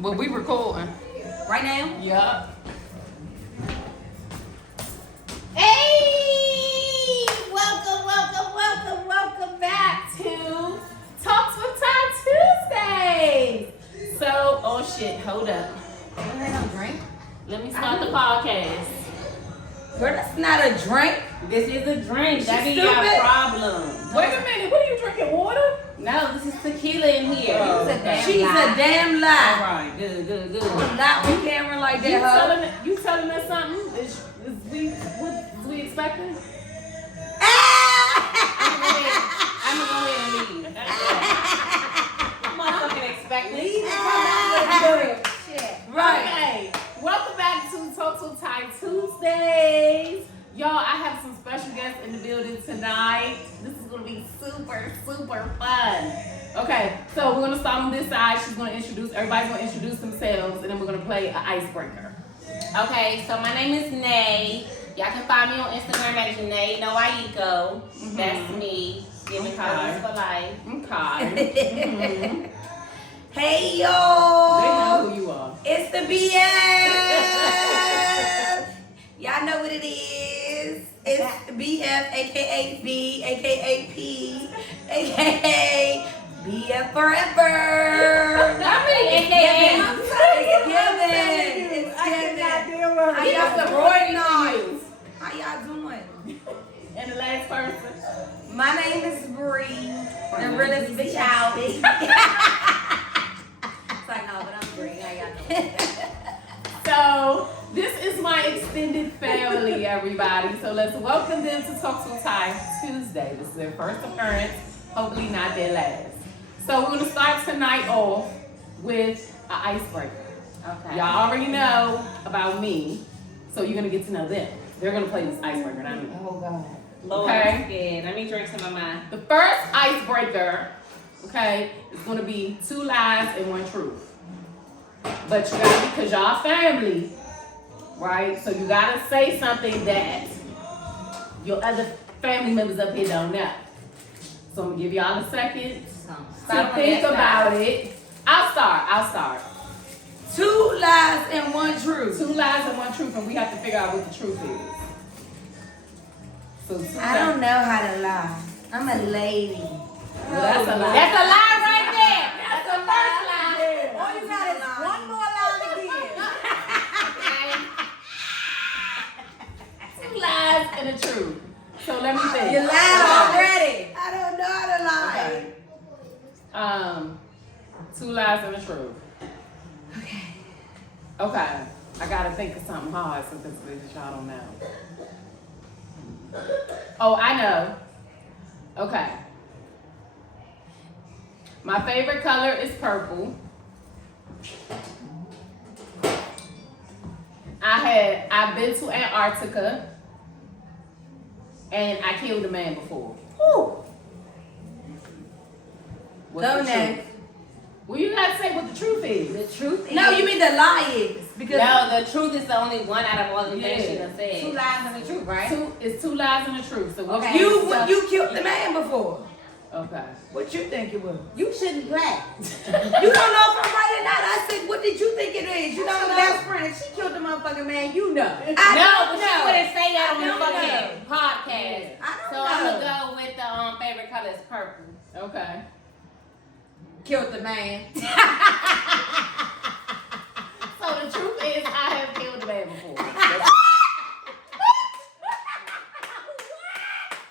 But we recording. Right now? Yup. Hey! Welcome back to TalksWitTy Tuesday. So, oh shit, hold up. That don't drink. Let me start the podcast. Girl, that's not a drink. This is a drink. That be stupid. your problem. Wait a minute. What are you drinking? Water? No, this is tequila in here. Oh, She's a damn All lie. right, good. Not on camera like You that, you telling us something? Is we expecting? I'm gonna go ahead and leave. That's all. Motherfucking expecting. Shit. Right. Okay. Welcome back to TalksWitTy Tuesdays. Y'all, I have some special guests in the building tonight. This is gonna be super fun. Okay, so we're gonna start on this side. Everybody's gonna introduce themselves, and then we're gonna play an icebreaker. Okay, so my name is Nay. Y'all can find me on Instagram at Nay No Aiko. That's me. Give me comments for life. Okay. Hey, They know y'all. who you are. It's the BF. Y'all know what it is. It's the BF, a.k.a. B, a.k.a. P, a.k.a. BF Forever. How many AKAs? It's Kevin. How y'all doing? How y'all doing? And the last person. My name is Bree, the realest bitch out. It's like, no, but I'm Bree. How y'all doing? So, this is my extended family, everybody. So, let's welcome them to TalksWitTy Tuesday. This is their first appearance, hopefully not their last. So, we're going to start tonight off with an icebreaker. Okay. Y'all already know about me, so you're going to get to know them. They're going to play this icebreaker, not me. Oh, God. Lord, Okay. I'm scared. Let me drink some of mine. The first icebreaker, okay, is going to be 2 lies and 1 truth. But you gotta, because y'all family, right? So you gotta say something that your other family members up here don't know. So I'm gonna give y'all a second to think about it. I'll start. 2 lies and 1 truth. 2 lies and 1 truth, and we have to figure out what the truth is. So I don't know how to lie. I'm a lady. Well, that's a lie. That's a lie right there. That's the first lie. All you got is one more lie to give. 2 lies and a truth. So let me think. You lied already. I don't know how to lie. Okay. 2 lies and a truth. Okay. I gotta think of something hard because y'all don't know. Oh, I know. Okay. My favorite color is purple. I've been to Antarctica and I killed a man before. Woo. What's Go the next. truth? Well, you gotta say what the truth is. The truth is. No, you mean the lie is. Because No, the truth is the only one out of all the things Yeah. she done said. 2 lies and the truth, right? It's 2 lies and a truth. So what Okay. You killed the man before. Okay. What you think it was? You shouldn't play. You don't know if I'm right or not. I said, what did you think it is? You know, my best friend. If she killed the motherfucking man, you know. I No, don't but she know. wouldn't say that on I the don't fucking podcast. I don't So know. I'm gonna go with the favorite color is purple. Okay. Killed the man. So the truth is I have killed a man before.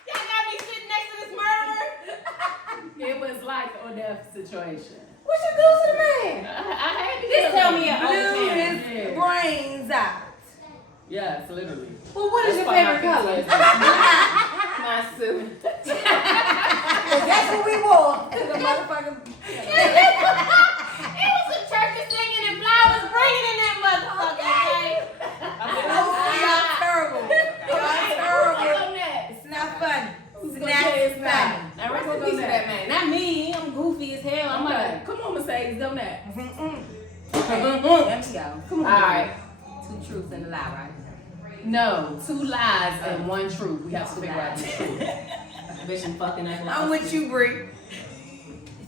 Y'all got me sitting next to this murderer? It was like or death situation. What you do to the man? I had to Just kill tell him. me your Blew own his Yeah. brains out. Yes, literally. Well, what is That's your why favorite my color? kids My suit. That's what we wore. The motherfucking. It was some churches singing and flowers bringing in that motherfucker, okay? Y'all terrible. Y'all terrible. Who's on that? It's not funny. Who's It's gonna not say it's funny. not? Now, rest in peace to that man. Not me. I'm goofy as hell. I'm Okay. like, Come on, Mercedes, don't that. Let me go. Come on. All right. 2 truths and a lie, right? No, 2 lies and 1 truth. We have to figure out the truth. Bitch, I'm fucking that. I'm with you, Bree.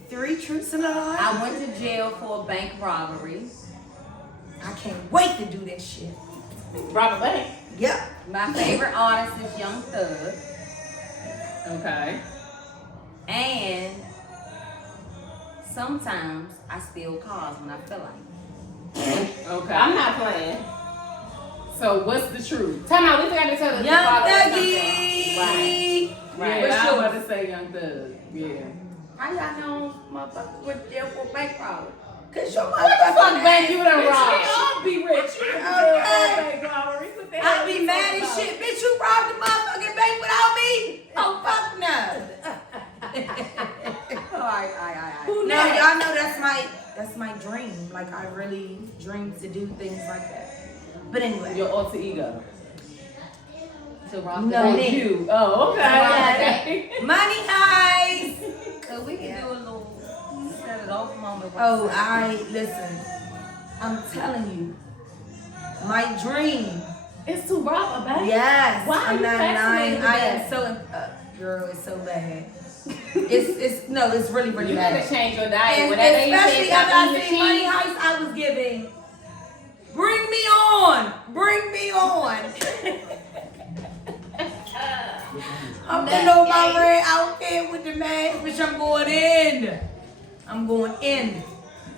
3 truths and a lie. I went to jail for a bank robbery. I can't wait to do that shit. Rob a bank. Yep. My favorite artist is Young Thug. Okay. And sometimes I steal cars when I feel like. Okay. I'm not playing. So what's the truth? Tell me, we forgot to tell the Young followers Thuggy. something. Right. Yeah, What's I was yours? about to say Young Thug. Yeah. How y'all know motherfuckers with jail for bank robbery? Cause your What the fuck bank you done Bitch, robbed? we all be rich. You Okay. bank robbery. What the hell I be you mad talking as about? shit. Bitch, you robbed the motherfucking bank without me? Oh, fuck no. Alright. Who No, next? y'all know that's my dream. Like, I really dream to do things like that. But anyway. Your alter ego. To rob No, the me. bank. You. Oh, okay. Money heist. So we can do a little set it off moment. Oh, listen. I'm telling you. My dream. It's to rob a bank? Yes. Why are I'm you not fascinated lying. with I that? am so, girl, it's so bad. It's really, really You bad. gotta change your diet. And Whatever you especially say, after stop I eating seen Money cheese. Heist, I was giving. Bring me on. Bring me on. I'm putting on my red outfit with the mask, bitch. I'm going in. I'm going in.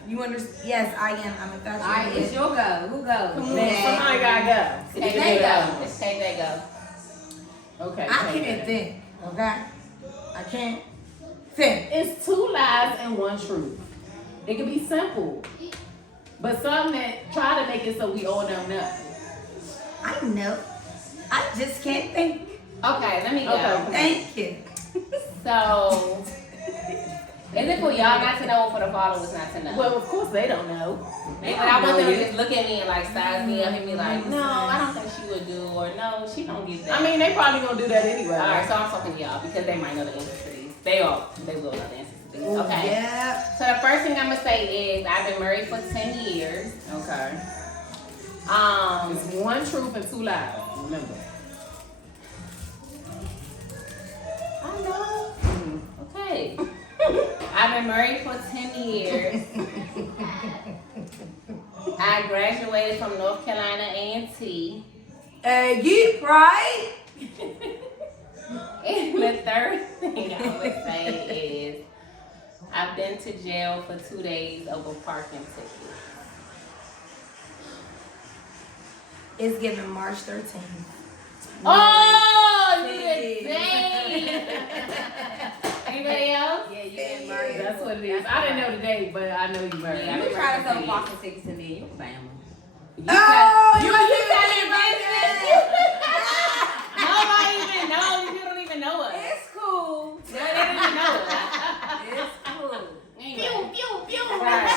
You understand? Yes, I am. I'm infatuated. Alright, it's your go. Who goes? Man, somebody gotta go. It's KJ go. It's KJ go. Okay. I okay. can't think. Okay? I can't think. It's 2 lies and 1 truth. It can be simple. But some that try to make it so we all know nothing. I know. I just can't think. Okay, let me go. Okay. Thank you. So, is it for y'all not to know or for the followers not to know? Well, of course they don't know. But I want them to just look at me and like size me up and be like, no, I don't think she would do, or no, she don't get that. I mean, they probably gonna do that anyway. Alright, so I'm talking to y'all because they might know the answers to these. They will know the answers to these. Okay. Yeah. So the first thing I'm gonna say is I've been married for 10 years. Okay. It's 1 truth and 2 lies. Remember. I know. Okay. I've been married for 10 years. I graduated from North Carolina A&T. You right? And the third thing I would say is I've been to jail for 2 days over parking tickets. It's given March 13th. Oh, you Hey. insane! Anybody else? Yeah, you get married. That's what it is. I didn't know the date, but I know you married. Yeah, You try to sell parking tickets to me and your family. You Oh, you telling business. Nobody even knows. You don't even know us. It's cool. No, they don't even know us. It's cool. Anyway. Nobody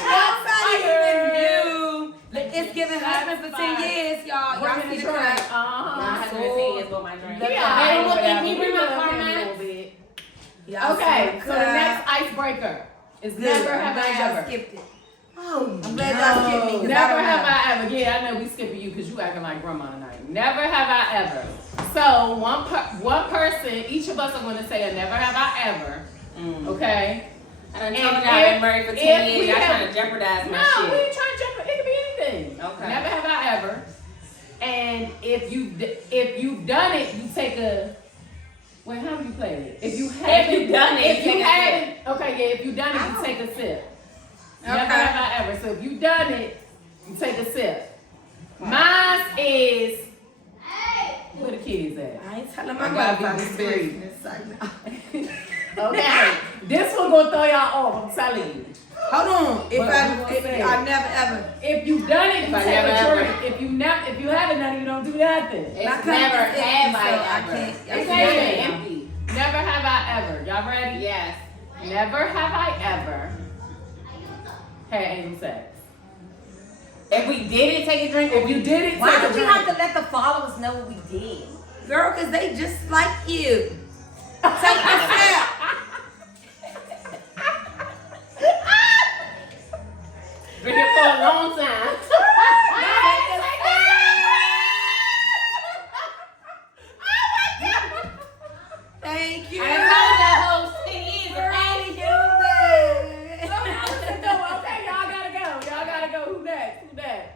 even knew. It's given husband for 10 years, y'all. Y'all Working see the the train. track. My husband So- said yes, but my drink. Look Hey, out. look at me, We bring my love car, him a man. little bit. Y'all Okay, see so the the track. next icebreaker is Good. never I'm have glad I y'all ever. skipped it. Oh, I'm glad y'all skipped me. 'Cause I Never don't have know. I ever. Yeah, I know we skipping you because you acting like grandma tonight. Never have I ever. So one person, each of us are going to say a never have I ever. Okay. I done And told y'all I've been married for 10 if years. we Y'all have- trying to jeopardize my No, we shit. ain't trying to jump. It could be anything. Okay. Never have I ever. And if you've done it, you take a. Wait, how do you play it? If you haven't you've done it, if you you take a haven't, okay, yeah. If you've done it, you take a sip. Never Okay. have I ever. So if you've done it, you take a sip. Mine is. Where the kids at? I ain't telling my I gotta be motherfuckers discreet. business. Like, Okay, this one gonna throw y'all off. I'm telling you. hold on. If What you gonna say? I never ever. If you've done it, If you I take never a ever. drink. If you haven't done it, you don't do nothing. It's My cup never is empty, have so I I ever. can't- I It's can't. never empty. Never have I ever. Y'all ready? Yes. Never have I ever had anal sex. If we didn't take a drink, If you did it, Why take a would you drink. have to let the followers know what we did? Girl, because they just like you. Take a sip. drink it for a long time. Thank you. I done told y'all hoes 10 years, Early okay? human. Okay, y'all gotta go. Y'all gotta go. Who next? Who next?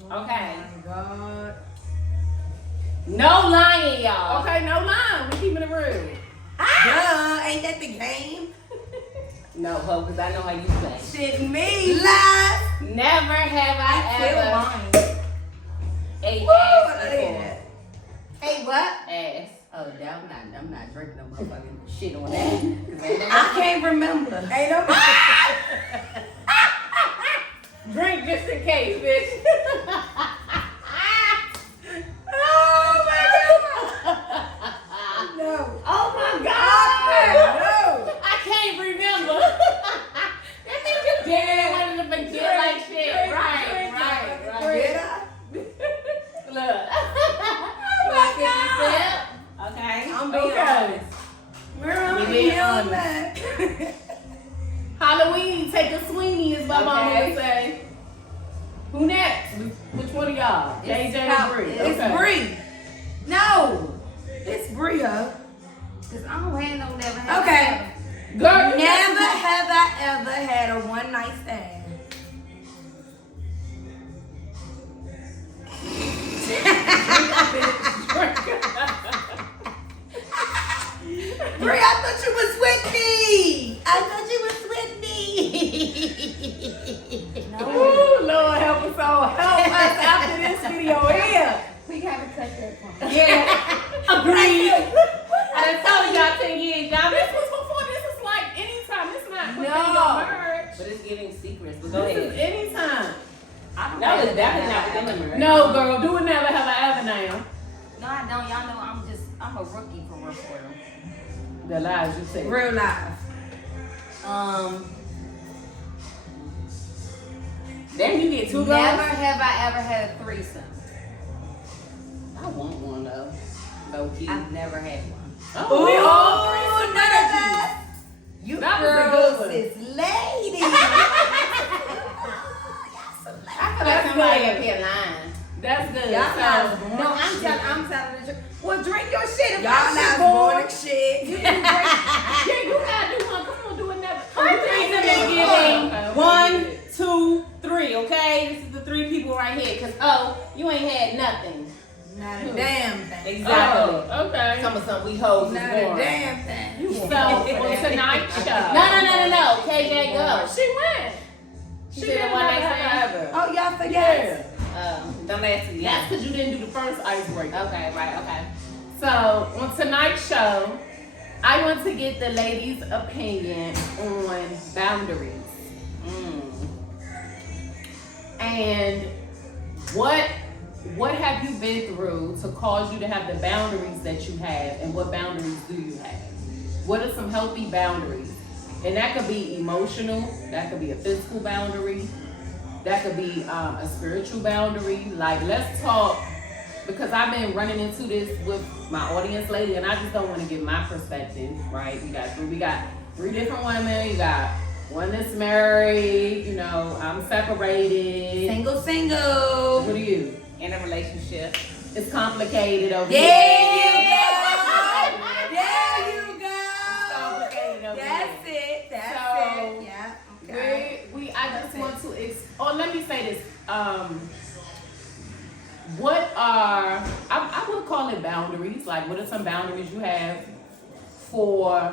Okay. Oh my God. No lying, y'all. Okay, no line. We keeping it real. Duh, ain't that the game? No, ho, because I know how you play. Shit, me. Lies. Never have I Kill ever mine. ate Woo, ass I before. did that. Hey, what? Ass. Oh, I'm not drinking no motherfucking shit on that. 'Cause ain't no I can't remember. Ain't no Drink just in case, bitch. Oh my God. No. Oh my God. No. I can't remember. That means you did wanted to forget like shit. Right. Did I? Look. Oh my God. Okay. I'm being Okay. honest. Girl, We I'm being being honest. honest. Halloween, take a Sweeney, as my mama Okay. would say. Who next? Which one of y'all? It's JJ Pop- or Bree? It's Okay. Bree. No. It's Bria. Cause I don't have no never had. Okay. Girl, you Never have I ever had a one night stand. Brie, I thought you was with me. I thought you was with me. Ooh, Lord help us all. Help us after this video here. We gotta cut that part. Yeah. Agreed. I done told y'all 10 years, y'all. This was before. This is like anytime. This is not within No. your merge. But it's giving secrets. But go This is ahead. anytime. No, it's definitely not within the merge. No, girl, do it never have I ever now. No, I don't. Y'all know I'm a rookie for real. The lies you say. Real life. Then you get two Never girls. have I ever had a threesome. I want one though. Low key. I've never had one. Oh, we all Ooh, three. none of that. You That was a girls good one. is ladies. I feel like somebody up here lying. That's good. Y'all So, not born No, shit. I'm telling the truth. Well, drink your shit. If Y'all my not shit born bored, shit. yeah, you gotta do one. Come on, do it never. Her threesome is giving 1, 2, 3. Okay, this is the 3 people right here. Cause you ain't had nothing. Not a damn thing. Exactly. Oh, okay. Some of some we hoes is Not a born. damn thing. So on tonight's show. No. KJ, go. She went. She She said did the one one they never said. ever. Oh, y'all forgot. Yeah. Don't ask me. That's because you didn't do the first icebreaker. Okay, right, okay. So on tonight's show, I want to get the ladies' opinion on boundaries and what have you been through to cause you to have the boundaries that you have, and what boundaries do you have? What are some healthy boundaries? And that could be emotional, that could be a physical boundary, that could be a spiritual boundary. Like, let's talk, because I've been running into this with my audience lately, and I just don't want to give my perspective, right? We got 3 different women. You got one that's married, you know, I'm separated. Single. What are you? In a relationship. It's complicated over There here. you go. There you go. Complicated over That's here. it. That's So, it. Yeah. Okay. I just want to, let me say this. What are, I would call it boundaries. Like, what are some boundaries you have for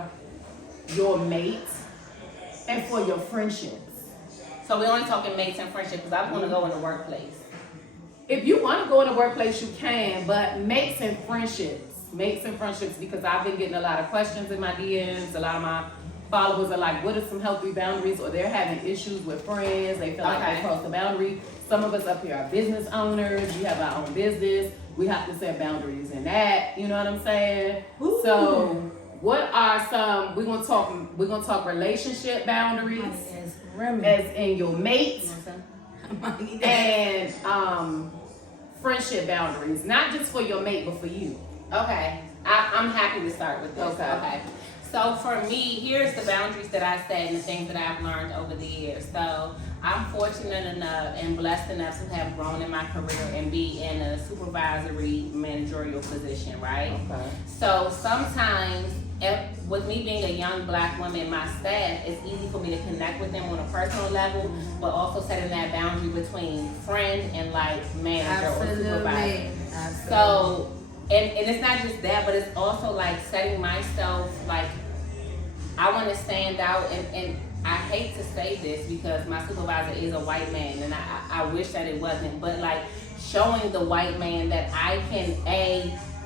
your mate and for your friendships? So we're only talking mates and friendship because I want to go in the workplace. If you want to go in the workplace, you can, but mates and friendships, because I've been getting a lot of questions in my DMs. A lot of my followers are like, what are some healthy boundaries? Or they're having issues with friends. They feel like they crossed the boundary. Some of us up here are business owners. We have our own business. We have to set boundaries in that. You know what I'm saying? Ooh. So what are some, we're gonna talk relationship boundaries, Yes, Remy. as in your mate, Money that- and friendship boundaries, not just for your mate, but for you. Okay, I'm happy to start with this. Okay. So for me, here's the boundaries that I set and the things that I've learned over the years. So I'm fortunate enough and blessed enough to have grown in my career and be in a supervisory managerial position, right? Okay. So sometimes with me being a young black woman in my staff, it's easy for me to connect with them on a personal level, but also setting that boundary between friend and like manager or supervisor. So, and it's not just that, but it's also like setting myself, like, I want to stand out, and I hate to say this because my supervisor is a white man, and I wish that it wasn't, but like showing the white man that I can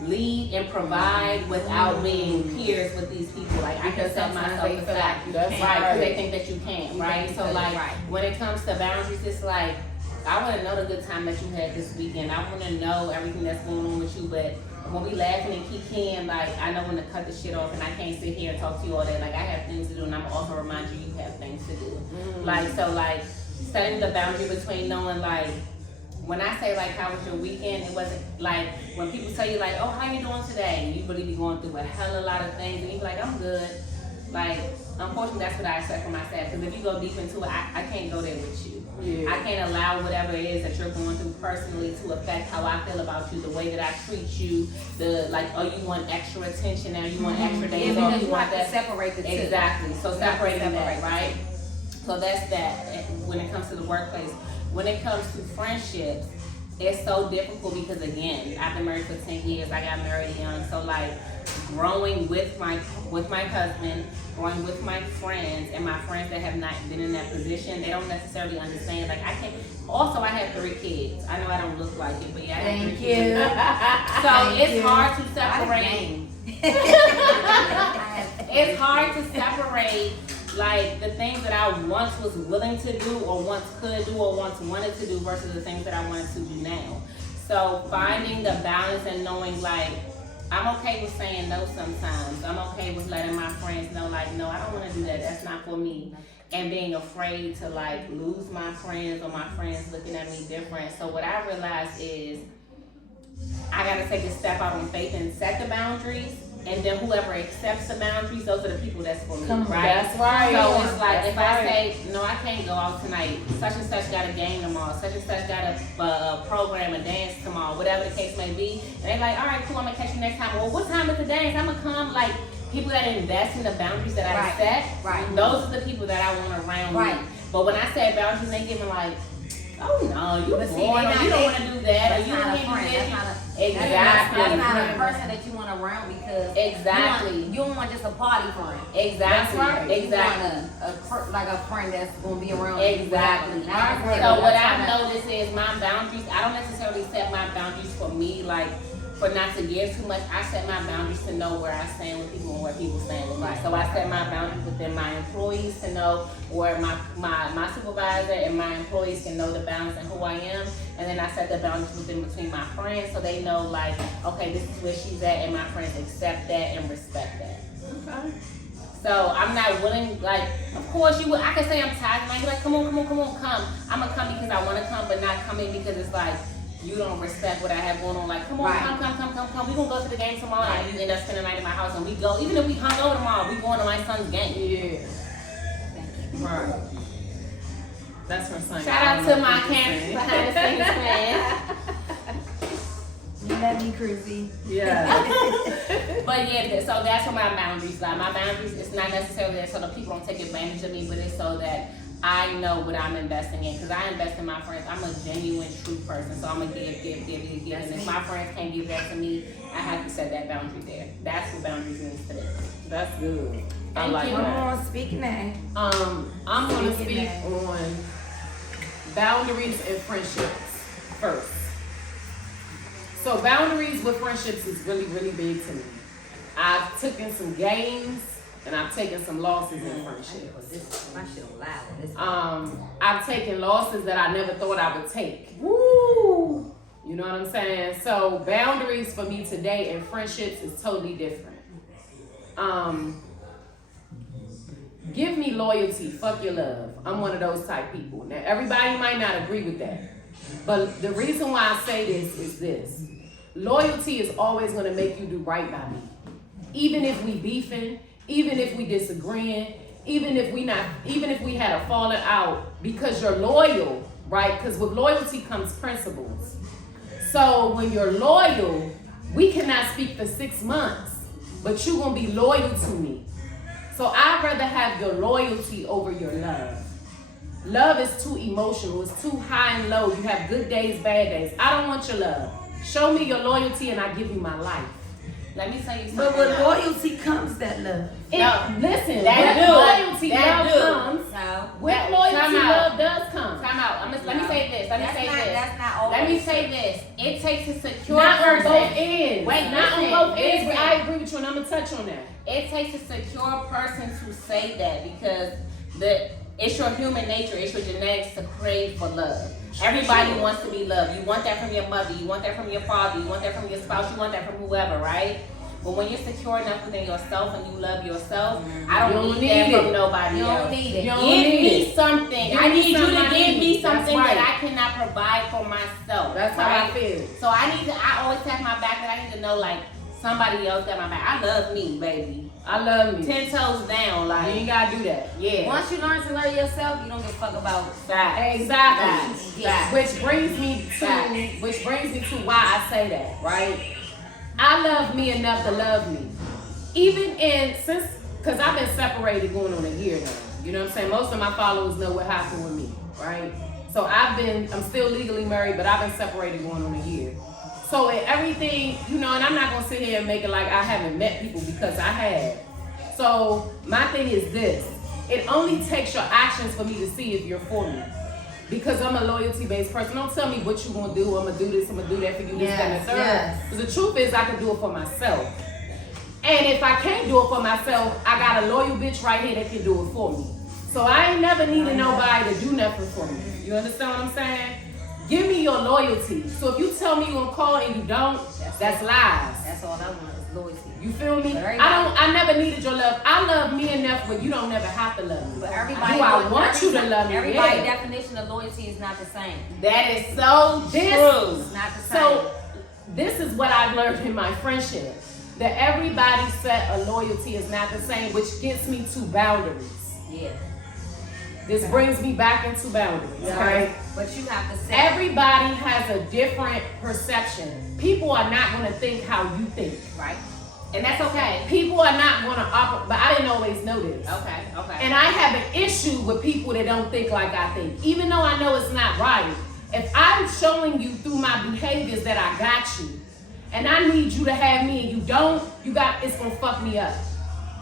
lead and provide without being peers with these people. Like I can set myself aside, right? Because they think that you can't, right? So like when it comes to boundaries, it's like I want to know the good time that you had this weekend. I want to know everything that's going on with you, but when we laughing and kikiing, like I know when to cut the shit off, and I can't sit here and talk to you all day. Like I have things to do, and I'm also remind you have things to do. Like so, like setting the boundary between knowing like. When I say like how was your weekend, it wasn't like when people tell you like, oh, how you doing today? And you really be going through a hell of a lot of things, and you be like, I'm good. Like, unfortunately, that's what I expect from myself. Because if you go deep into it, I can't go there with you. Yeah. I can't allow whatever it is that you're going through personally to affect how I feel about you, the way that I treat you, the like, oh, you want extra attention now, you want extra days off, you want that. Separate the two. Exactly. So separating that, right? So that's that. When it comes to the workplace. When it comes to friendships, it's so difficult because again, I've been married for 10 years. I got married young, so like growing with my husband, growing with my friends, and my friends that have not been in that position, they don't necessarily understand. Like I can't. Also, I have 3 kids. I know I don't look like it, but yeah, I have 3 kids. So it's hard to separate. It's hard to separate. Like the things that I once was willing to do or once could do or once wanted to do versus the things that I wanted to do now. So finding the balance and knowing like I'm okay with saying no sometimes. I'm okay with letting my friends know like no, I don't want to do that. That's not for me. And being afraid to like lose my friends or my friends looking at me different. So what I realized is I got to take a step out on faith and set the boundaries. And then whoever accepts the boundaries, those are the people that's for me, right? That's right. So it's like if I say, no, I can't go out tonight. Such and such got a game tomorrow. Such and such got a program, a dance tomorrow, whatever the case may be. And they're like, all right, cool, I'm going to catch you next time. Well, what time is the dance? I'm going to come. Like, people that invest in the boundaries that I set, those are the people that I want around me. But when I say boundaries, they giving like, oh no, you bored, or you don't want to do that, or you can't do this. Exactly. That's not a person that you want around because you don't want just a party friend. Exactly. Right. Exactly. You want like a friend that's going to be around exactly. you. So what I've noticed is my boundaries, I don't necessarily set my boundaries for me, like for not to give too much. I set my boundaries to know where I stand with people and where people stand with me. So I set my boundaries within my employees to know where my supervisor and my employees can know the balance and who I am. And then I set the boundaries between my friends so they know like, okay, this is where she's at, and my friends accept that and respect that. Okay. So I'm not willing, like, of course you would, I can say I'm tired and I be like, come on, come. I'm gonna come because I wanna come, but not coming because it's like, you don't respect what I have going on. Like, come on, come. We gonna go to the game tomorrow. And you end up spending the night in my house, and we go. Even if we hung over tomorrow, we going to my son's game. Yeah. Right. That's her son. Shout out to my camp behind the scenes man. You love me, Chrissy. Yeah. But yeah, so that's where my boundaries lie. My boundaries, it's not necessarily that so the people don't take advantage of me, but it's so that I know what I'm investing in, because I invest in my friends. I'm a genuine, true person, so I'm gonna give. And if my friends can't give that to me, I have to set that boundary there. That's what boundaries means to me. That's good. I Thank like you. that. Come on, speak now. I'm gonna speak on boundaries and friendships first. So boundaries with friendships is really, really big to me. I've taken some gains and I've taken some losses in friendships. My shit loud. I've taken losses that I never thought I would take. Woo! You know what I'm saying? So boundaries for me today and friendships is totally different. Give me loyalty, fuck your love. I'm one of those type people. Now everybody might not agree with that. But the reason why I say this is this. Loyalty is always gonna make you do right by me. Even if we beefing, even if we disagreeing, even if we had a falling out, because you're loyal, right? Because with loyalty comes principles. So when you're loyal, we cannot speak for 6 months, but you gonna be loyal to me. So I'd rather have your loyalty over your love. Love is too emotional. It's too high and low. You have good days, bad days. I don't want your love. Show me your loyalty and I give you my life. Let me tell you something. But with loyalty comes that love. Listen, that with do. loyalty, That love do. comes. No. With loyalty, love does come. Time out. Let me say this. That's not always Let me say this. It takes a secure Not on person. both ends. Wait, not listen, on both ends. listen. I agree with you, and I'm gonna touch on that. It takes a secure person to say that because it's your human nature, it's your genetics to crave for love. Everybody wants to be loved. You want that from your mother, you want that from your father, you want that from your spouse, you want that from whoever, right? But when you're secure enough within yourself and you love yourself, I don't need that from nobody else. You don't need it. Give me something. I need you to give me something That's right. that I cannot provide for myself. That's how I feel. So I always have my back, that I need to know like somebody else got my back. I love me, baby. I love me. 10 toes down, You like ain't gotta do that. yeah. Once you learn to love yourself, you don't give a fuck about Facts. Exactly. Facts. Which brings me to why I say that, right? I love me enough to love me. Even because I've been separated going on a year now. You know what I'm saying? Most of my followers know what happened with me, right? So I'm still legally married, but I've been separated going on a year. So in everything, and I'm not gonna sit here and make it like I haven't met people, because I have. So my thing is this: it only takes your actions for me to see if you're for me. Because I'm a loyalty-based person. Don't tell me what you gonna do. I'm gonna do this, I'm gonna do that for you, this, that, and the third. Yes. Because the truth is I can do it for myself. And if I can't do it for myself, I got a loyal bitch right here that can do it for me. So I ain't never needed nobody to do nothing for me. You understand what I'm saying? Give me your loyalty. So if you tell me you're gonna call and you don't, that's lies. That's all I want is loyalty. You feel me? Very I never needed your love. I love me enough, but you don't never have to love me. But everybody, Do I want you to love me? Everybody's Yeah. definition of loyalty is not the same. That is so true. It's not the same. So this is what I've learned in my friendship. That everybody's set of loyalty is not the same, which gets me to boundaries. yeah. This brings me back into boundaries, right? But you have to say Everybody has a different perception. People are not going to think how you think. right. And that's okay. People are not going to operate, but I didn't always know this. Okay. And I have an issue with people that don't think like I think, even though I know it's not right. If I'm showing you through my behaviors that I got you, and I need you to have me and you don't, it's going to fuck me up.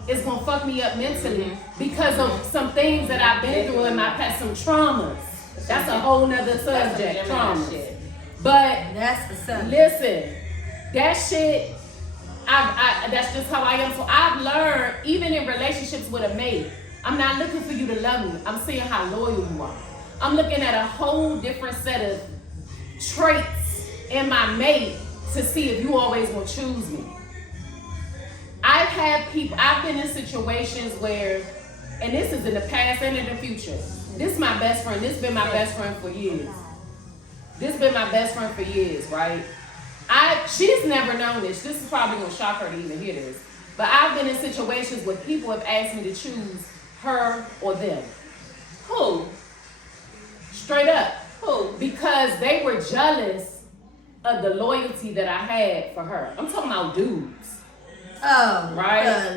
It's going to fuck me up mentally because of some things that I've been through in my past, some traumas. That's a whole nother subject, trauma. But That's the subject. listen, that shit, that's just how I am. So I've learned, even in relationships with a mate, I'm not looking for you to love me. I'm seeing how loyal you are. I'm looking at a whole different set of traits in my mate to see if you always will choose me. I've been in situations where, and this is in the past and in the future, this is my best friend. This has been my best friend for years. Right? She's never known this. This is probably gonna shock her to even hear this. But I've been in situations where people have asked me to choose her or them. Who? Straight up. Who? Because they were jealous of the loyalty that I had for her. I'm talking about dudes. Oh, Right? That's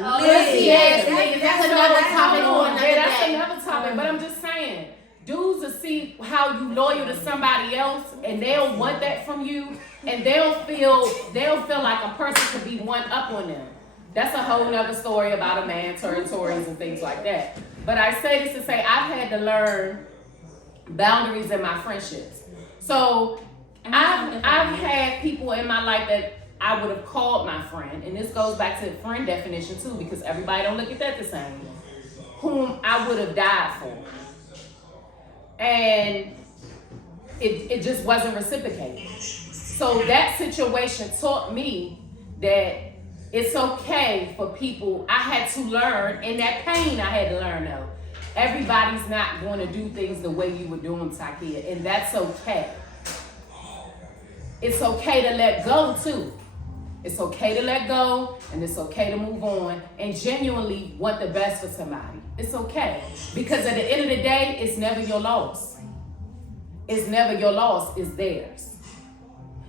another topic for another Yeah, that's day. another topic. But I'm just saying, dudes will see how you loyal to somebody else, and they'll want that from you, and they'll feel like a person could be one up on them. That's a whole nother story about a man, territories, and things like that. But I say this to say I've had to learn boundaries in my friendships. So I've had people in my life that I would have called my friend, and this goes back to the friend definition too, because everybody don't look at that the same, whom I would have died for. And it just wasn't reciprocated. So that situation taught me that it's okay for people. I had to learn, in that pain I had to learn though. Everybody's not going to do things the way you were doing, Takia, and that's okay. It's okay to let go too. It's okay to let go, and it's okay to move on and genuinely want the best for somebody. It's okay. Because at the end of the day, it's never your loss. It's never your loss, it's theirs.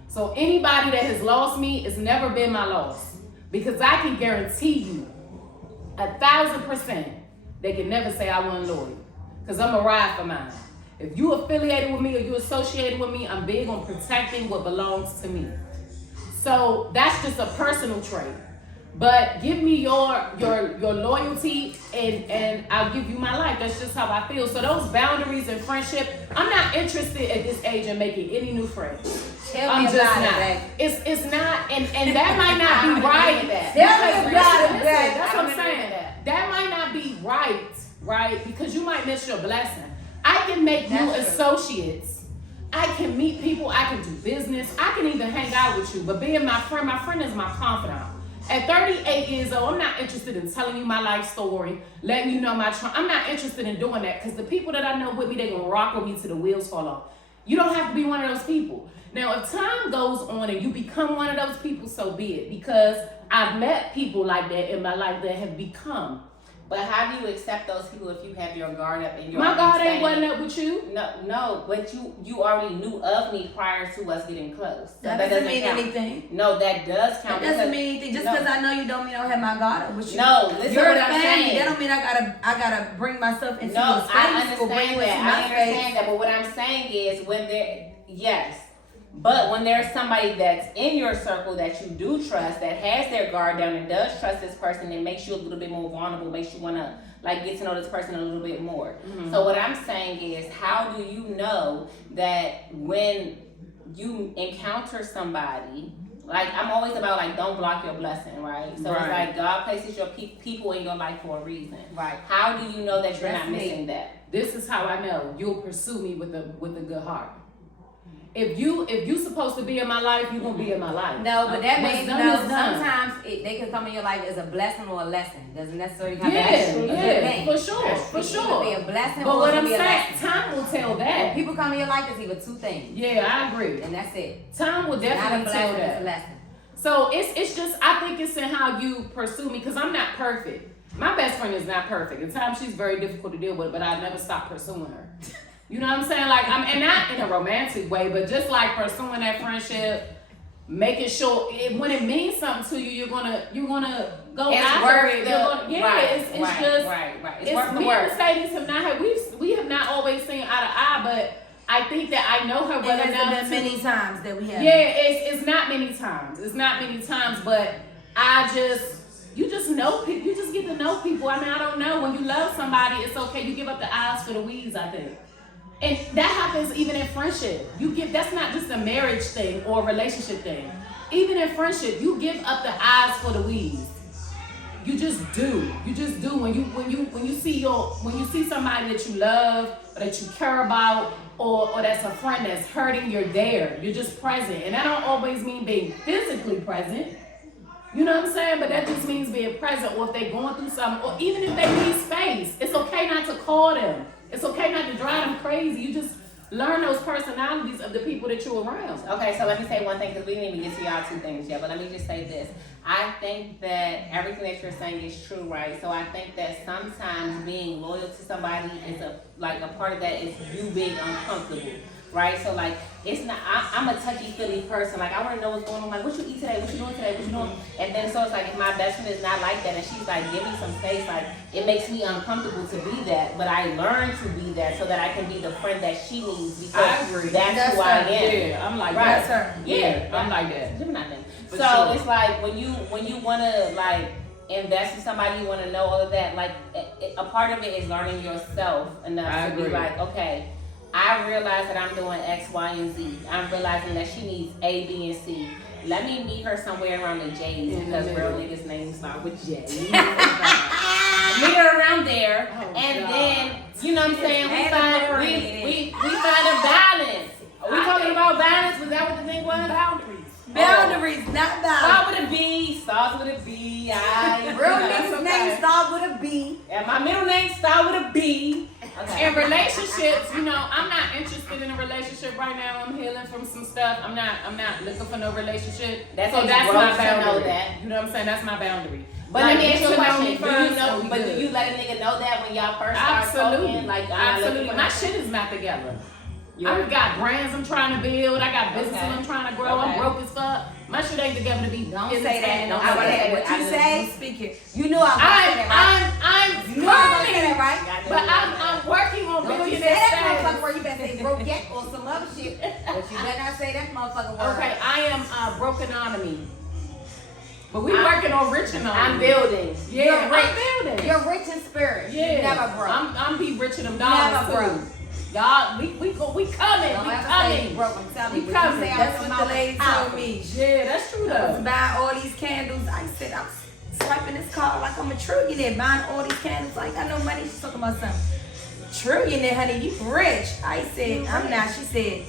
So anybody that has lost me, it's never been my loss. Because I can guarantee you 1,000% they can never say I wasn't loyal. Because I'm a ride for mine. If you affiliated with me or you associated with me, I'm big on protecting what belongs to me. So that's just a personal trait. But give me your loyalty and I'll give you my life. That's just how I feel. So those boundaries and friendship, I'm not interested at this age in making any new friends. Tell me about it. It's not, and that might not be right. Tell me about it. That's what I'm saying. That might not be right? Because you might miss your blessing. I can make new associates. I can meet people. I can do business. I can even hang out with you. But being my friend is my confidant. At 38 years old, I'm not interested in telling you my life story, letting you know my trauma. I'm not interested in doing that because the people that I know with me, they're going to rock with me till the wheels fall off. You don't have to be one of those people. Now, if time goes on and you become one of those people, so be it. Because I've met people like that in my life that have become. But how do you accept those people if you have your guard up and your my guard ain't wasn't up with you? No, but you already knew of me prior to us getting close. So that doesn't mean anything. No, that does count. That doesn't mean anything. Just because I know you don't mean I don't have my guard up with you. No, listen You're what a I'm family. saying. That don't mean I gotta bring myself into your space. I understand that. But what I'm saying is but when there's somebody that's in your circle that you do trust, that has their guard down and does trust this person, it makes you a little bit more vulnerable, makes you want to get to know this person a little bit more. Mm-hmm. So what I'm saying is, how do you know that when you encounter somebody, I'm always about don't block your blessing, right? So it's God places your people in your life for a reason. Right. How do you know that you're not missing that? This is how I know you'll pursue me with a good heart. If you supposed to be in my life, you're gonna be in my life. No, but that means sometimes they can come in your life as a blessing or a lesson. Doesn't necessarily have to be a good thing. For sure. It could be a blessing but or what it I'm could be a saying, lesson. time will tell that. When people come in your life, it's either two things. Yeah, I agree. And that's it. Time will definitely tell that. It's a lesson. So it's just, I think it's in how you pursue me, because I'm not perfect. My best friend is not perfect. At times she's very difficult to deal with, but I never stop pursuing her. You know what I'm saying? And not in a romantic way, but just pursuing that friendship, making sure when it means something to you, you're gonna go after it. It's worth the me work. and Mercedes have not had we have not always seen eye to eye, but I think that I know her well enough. There's been many times that we have. Yeah, it's not many times. It's not many times, but you just know people. You just get to know people. I mean, I don't know. When you love somebody, it's okay. You give up the eyes for the weeds, I think. And that happens even in friendship. That's not just a marriage thing or a relationship thing. Even in friendship, you give up the eyes for the weeds. You just do. You just do. When you see somebody that you love or that you care about or that's a friend that's hurting, you're there. You're just present. And that don't always mean being physically present. You know what I'm saying? But that just means being present, or if they're going through something, or even if they need space. It's okay not to call them. It's okay not to drive them crazy. You just learn those personalities of the people that you're around. Okay, so let me say one thing, because we didn't even get to y'all two things yet, but let me just say this. I think that everything that you're saying is true, right? So I think that sometimes being loyal to somebody is a part of that is you being uncomfortable. Right, so it's not. I'm a touchy-feely person. I want to know what's going on. What you eat today? What you doing today? What you doing? And then so it's if my best friend is not like that, and she's give me some space. It makes me uncomfortable to be that, but I learn to be that so that I can be the friend that she needs, because I agree. That's who I am. Yeah, I'm like that. That's her. Yeah, I'm like that. So sure. It's when you want to invest in somebody, you want to know all of that. A part of it is learning yourself enough to be okay. I realize that I'm doing X, Y, and Z. I'm realizing that she needs A, B, and C. Let me meet her somewhere around the J's, because real niggas' names start with J. Meet her around there, then you know what I'm saying. We find a balance. Are we talking about balance? Was that what the thing was? Boundaries, not balance. Start with a B. Starts with a B. Real niggas' name start with a B. And my middle name start with a B. Okay. In relationships, I'm not interested in a relationship right now. I'm healing from some stuff. I'm not looking for no relationship. That's my boundary. Know that. You know what I'm saying? That's my boundary. But let me ask you a question. Do you let a nigga know that when y'all first start talking? Absolutely. My shit is not together. I got brands I'm trying to build. I got businesses I'm trying to grow. I'm broke as fuck. My shit ain't together to be. Don't say that. Don't I say that. What you say? Speak it. You know I'm gonna say that, right? I'm You know I'm gonna say curling, that, right? but I'm working on Don't you say billionaire that status. motherfucker where you better say broke yet or some other shit. But you better not say that motherfucker word. Okay, I am broken economy. But we working on rich and I'm building. Yeah, rich. I'm building. You're rich in spirit. Yeah, You never broke. I'm be rich in them Never dollars broke. too. Y'all, we coming. Don't We ever say you coming. broke. I'm telling you. We What you coming. say, I'm That's from what the lady out. told me. Yeah, that's true I was though. buying all these candles. I said, I'm swiping this card like I'm a trillionaire, buying all these candles. I got no money. She's talking about something. Trillionaire, honey, you rich. I said, I'm not. She said,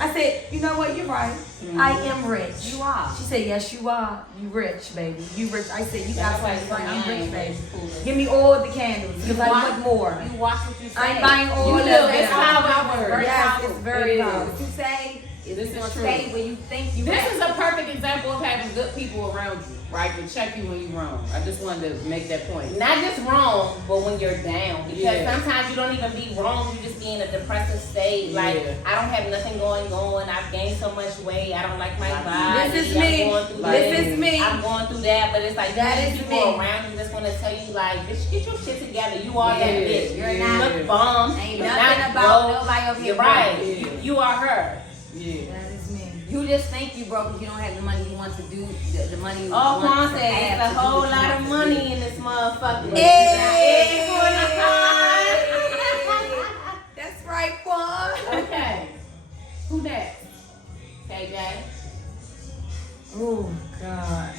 I said, you know what? You're right. I am rich. You are. She said, yes, you are. You rich, baby. You rich. I said, you That's absolutely why right. I'm rich, baby. cool. Give me all the candles because I want more. You watch what you say. I ain't buying all You of live them. this power. Yes, it's very It is. powerful. What you say is This it's is gonna true. stay where you think you This at. is a perfect example of having good people around you, right? To check you when you're wrong. I just wanted to make that point. Not just wrong, but when you're down. Because Yeah. sometimes you don't even be wrong, you just be in a depressive state. Like, Yeah. I don't have nothing going on. I've gained so much weight. I don't like my body. This is I'm me. going through This is me. I'm going through that, but it's like That these is people me. around you just want to tell you, like, bitch, get your shit together. You are that Yeah, bitch. yeah. You look bum. Ain't You're nothing not about broke. nobody over here. You're right. Yeah. You are her. Yeah. That is me. You just think you broke because you don't have the money you want to do the money you Oh, want Juan to said have it's a to do whole what you lot want of to money in this motherfucker. That's right, Quan. Okay. Who next? KJ. Oh God.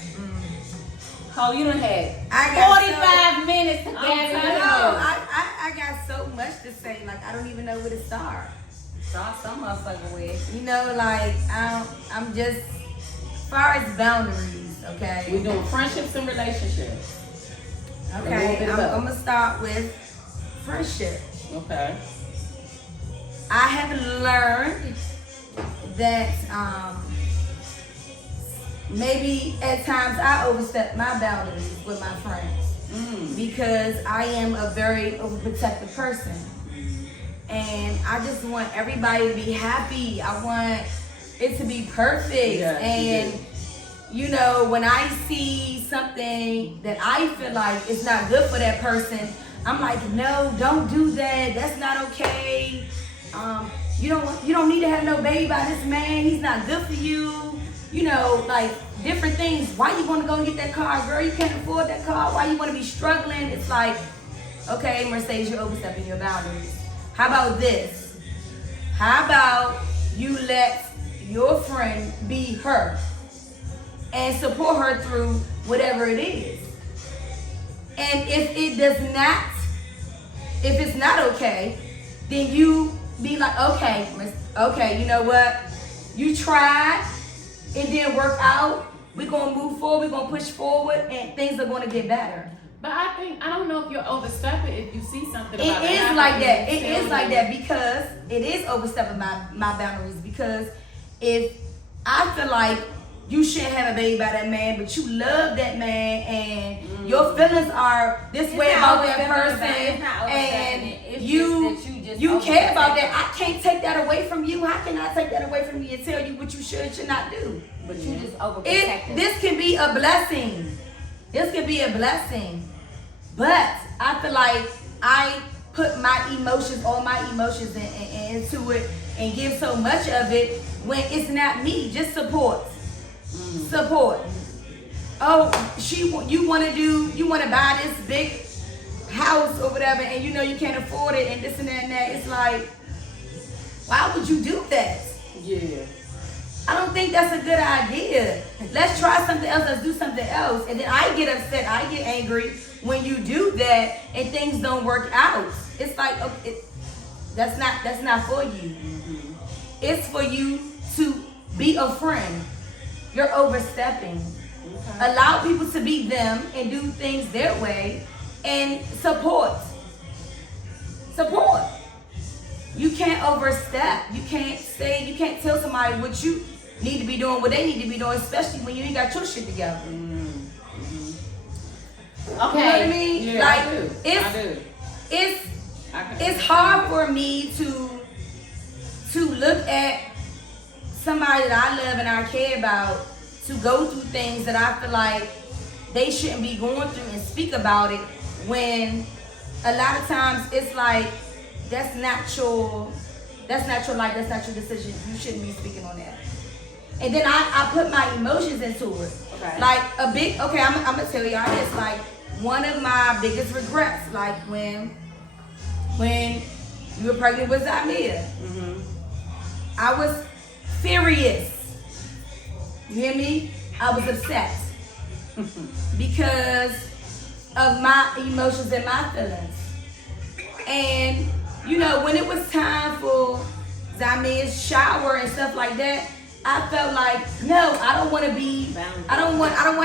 Oh, you done had I got 45 minutes to No, gather it I, up. I got so much to say. Like I don't even know where to start. start some motherfucker with. You know, like I'm just as far as boundaries. Okay. We're doing friendships and relationships. Okay. I'm up. gonna start with friendship. Okay. I have learned that maybe at times I overstep my boundaries with my friends because I am a very overprotective person. And I just want everybody to be happy. I want it to be perfect. Yeah, and you know, when I see something that I feel like is not good for that person, I'm like, no, don't do that. That's not okay. You don't need to have no baby by this man. He's not good for you. You know, like different things. Why you want to go and get that car, girl? You can't afford that car. Why you want to be struggling? It's like, okay, Mercedes, you're overstepping your boundaries. How about this? How about you let your friend be her and support her through whatever it is? And if it's not okay, then you be like, okay, you know what? You tried, it didn't work out. We're gonna move forward, we're gonna push forward, and things are gonna get better. But I don't know if you're overstepping if you see something It about is like that. It is like that because it is overstepping my boundaries. Because if I feel like you shouldn't have a baby by that man, but you love that man and your feelings are this It's way not about that overstepping person, it. It's not overstepping it. It's and just that you just you care about overstepping that. I can't take that away from you. How can I take that away from you and tell you what you should not do? But you just overprotective. This can be a blessing. This could be a blessing. But I feel like I put all my emotions into it and give so much of it when it's not me. Just support. Support. Oh, you want to buy this big house or whatever, and you know you can't afford it, and this and that and that. It's like, why would you do that? Yeah. I don't think that's a good idea. Let's try something else. Let's do something else. And then I get upset. I get angry when you do that and things don't work out. It's like, okay, that's not for you. It's for you to be a friend. You're overstepping. Okay. Allow people to be them and do things their way and support. Support. You can't overstep. You can't tell somebody what you need to be doing, what they need to be doing, especially when you ain't got your shit together. Okay. You know what I mean? Yeah, like I do. It's hard for me to look at somebody that I love and I care about to go through things that I feel like they shouldn't be going through and speak about it, when a lot of times it's like that's not your life, that's not your decision. You shouldn't be speaking on that. And then I put my emotions into it. Okay. Like I'm gonna tell y'all this. Like one of my biggest regrets, like when you were pregnant with Zamia, I was furious. You hear me? I was upset because of my emotions and my feelings. And you know, when it was time for Zamia's shower and stuff like that, I felt like, no, I don't want to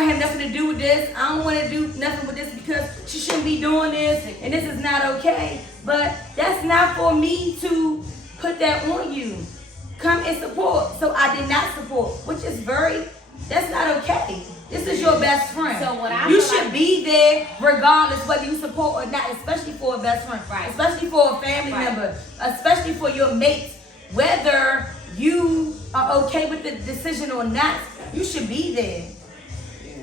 have nothing to do with this. I don't want to do nothing with this because she shouldn't be doing this and this is not okay. But that's not for me to put that on you. Come and support. So I did not support, which is that's not okay. This is your best friend. So what you should be there regardless whether you support or not, especially for a best friend, right, especially for a family member, especially for your mates. Whether you are okay with the decision or not, you should be there.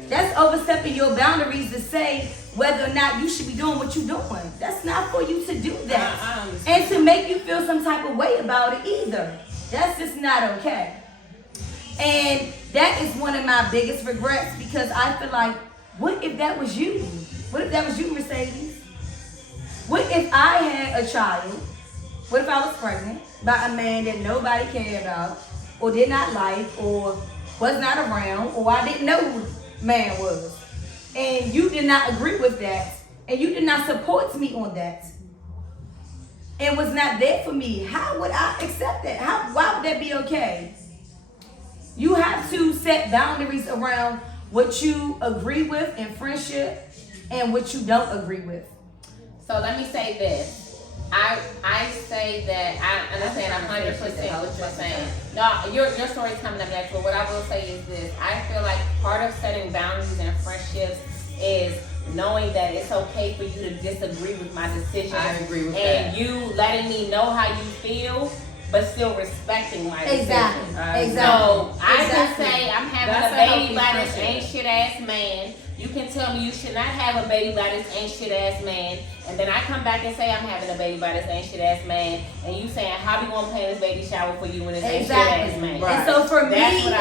That's overstepping your boundaries to say whether or not you should be doing what you're doing. That's not for you to do that. And to make you feel some type of way about it either. That's just not okay. And that is one of my biggest regrets, because I feel like, what if that was you? What if that was you, Mercedes? What if I had a child? What if I was pregnant by a man that nobody cared about, or did not like, or was not around, or I didn't know who the man was, and you did not agree with that, and you did not support me on that, and was not there for me? How would I accept that? Why would that be okay? You have to set boundaries around what you agree with in friendship and what you don't agree with. So let me say this. I say that I understand 100% what you're saying. No, your story's coming up next, but what I will say is this. I feel like part of setting boundaries in friendships is knowing that it's okay for you to disagree with my decision. I agree with that. And you letting me know how you feel, but still respecting my decision. Exactly. So I can say I'm having That's a baby by this ain't shit ass man. You can tell me you should not have a baby by this ain't shit ass man, and then I come back and say I'm having a baby by this ain't shit ass man, and you saying how we gonna pay this baby shower for you when this ain't shit ass man? Right. And so for That's me,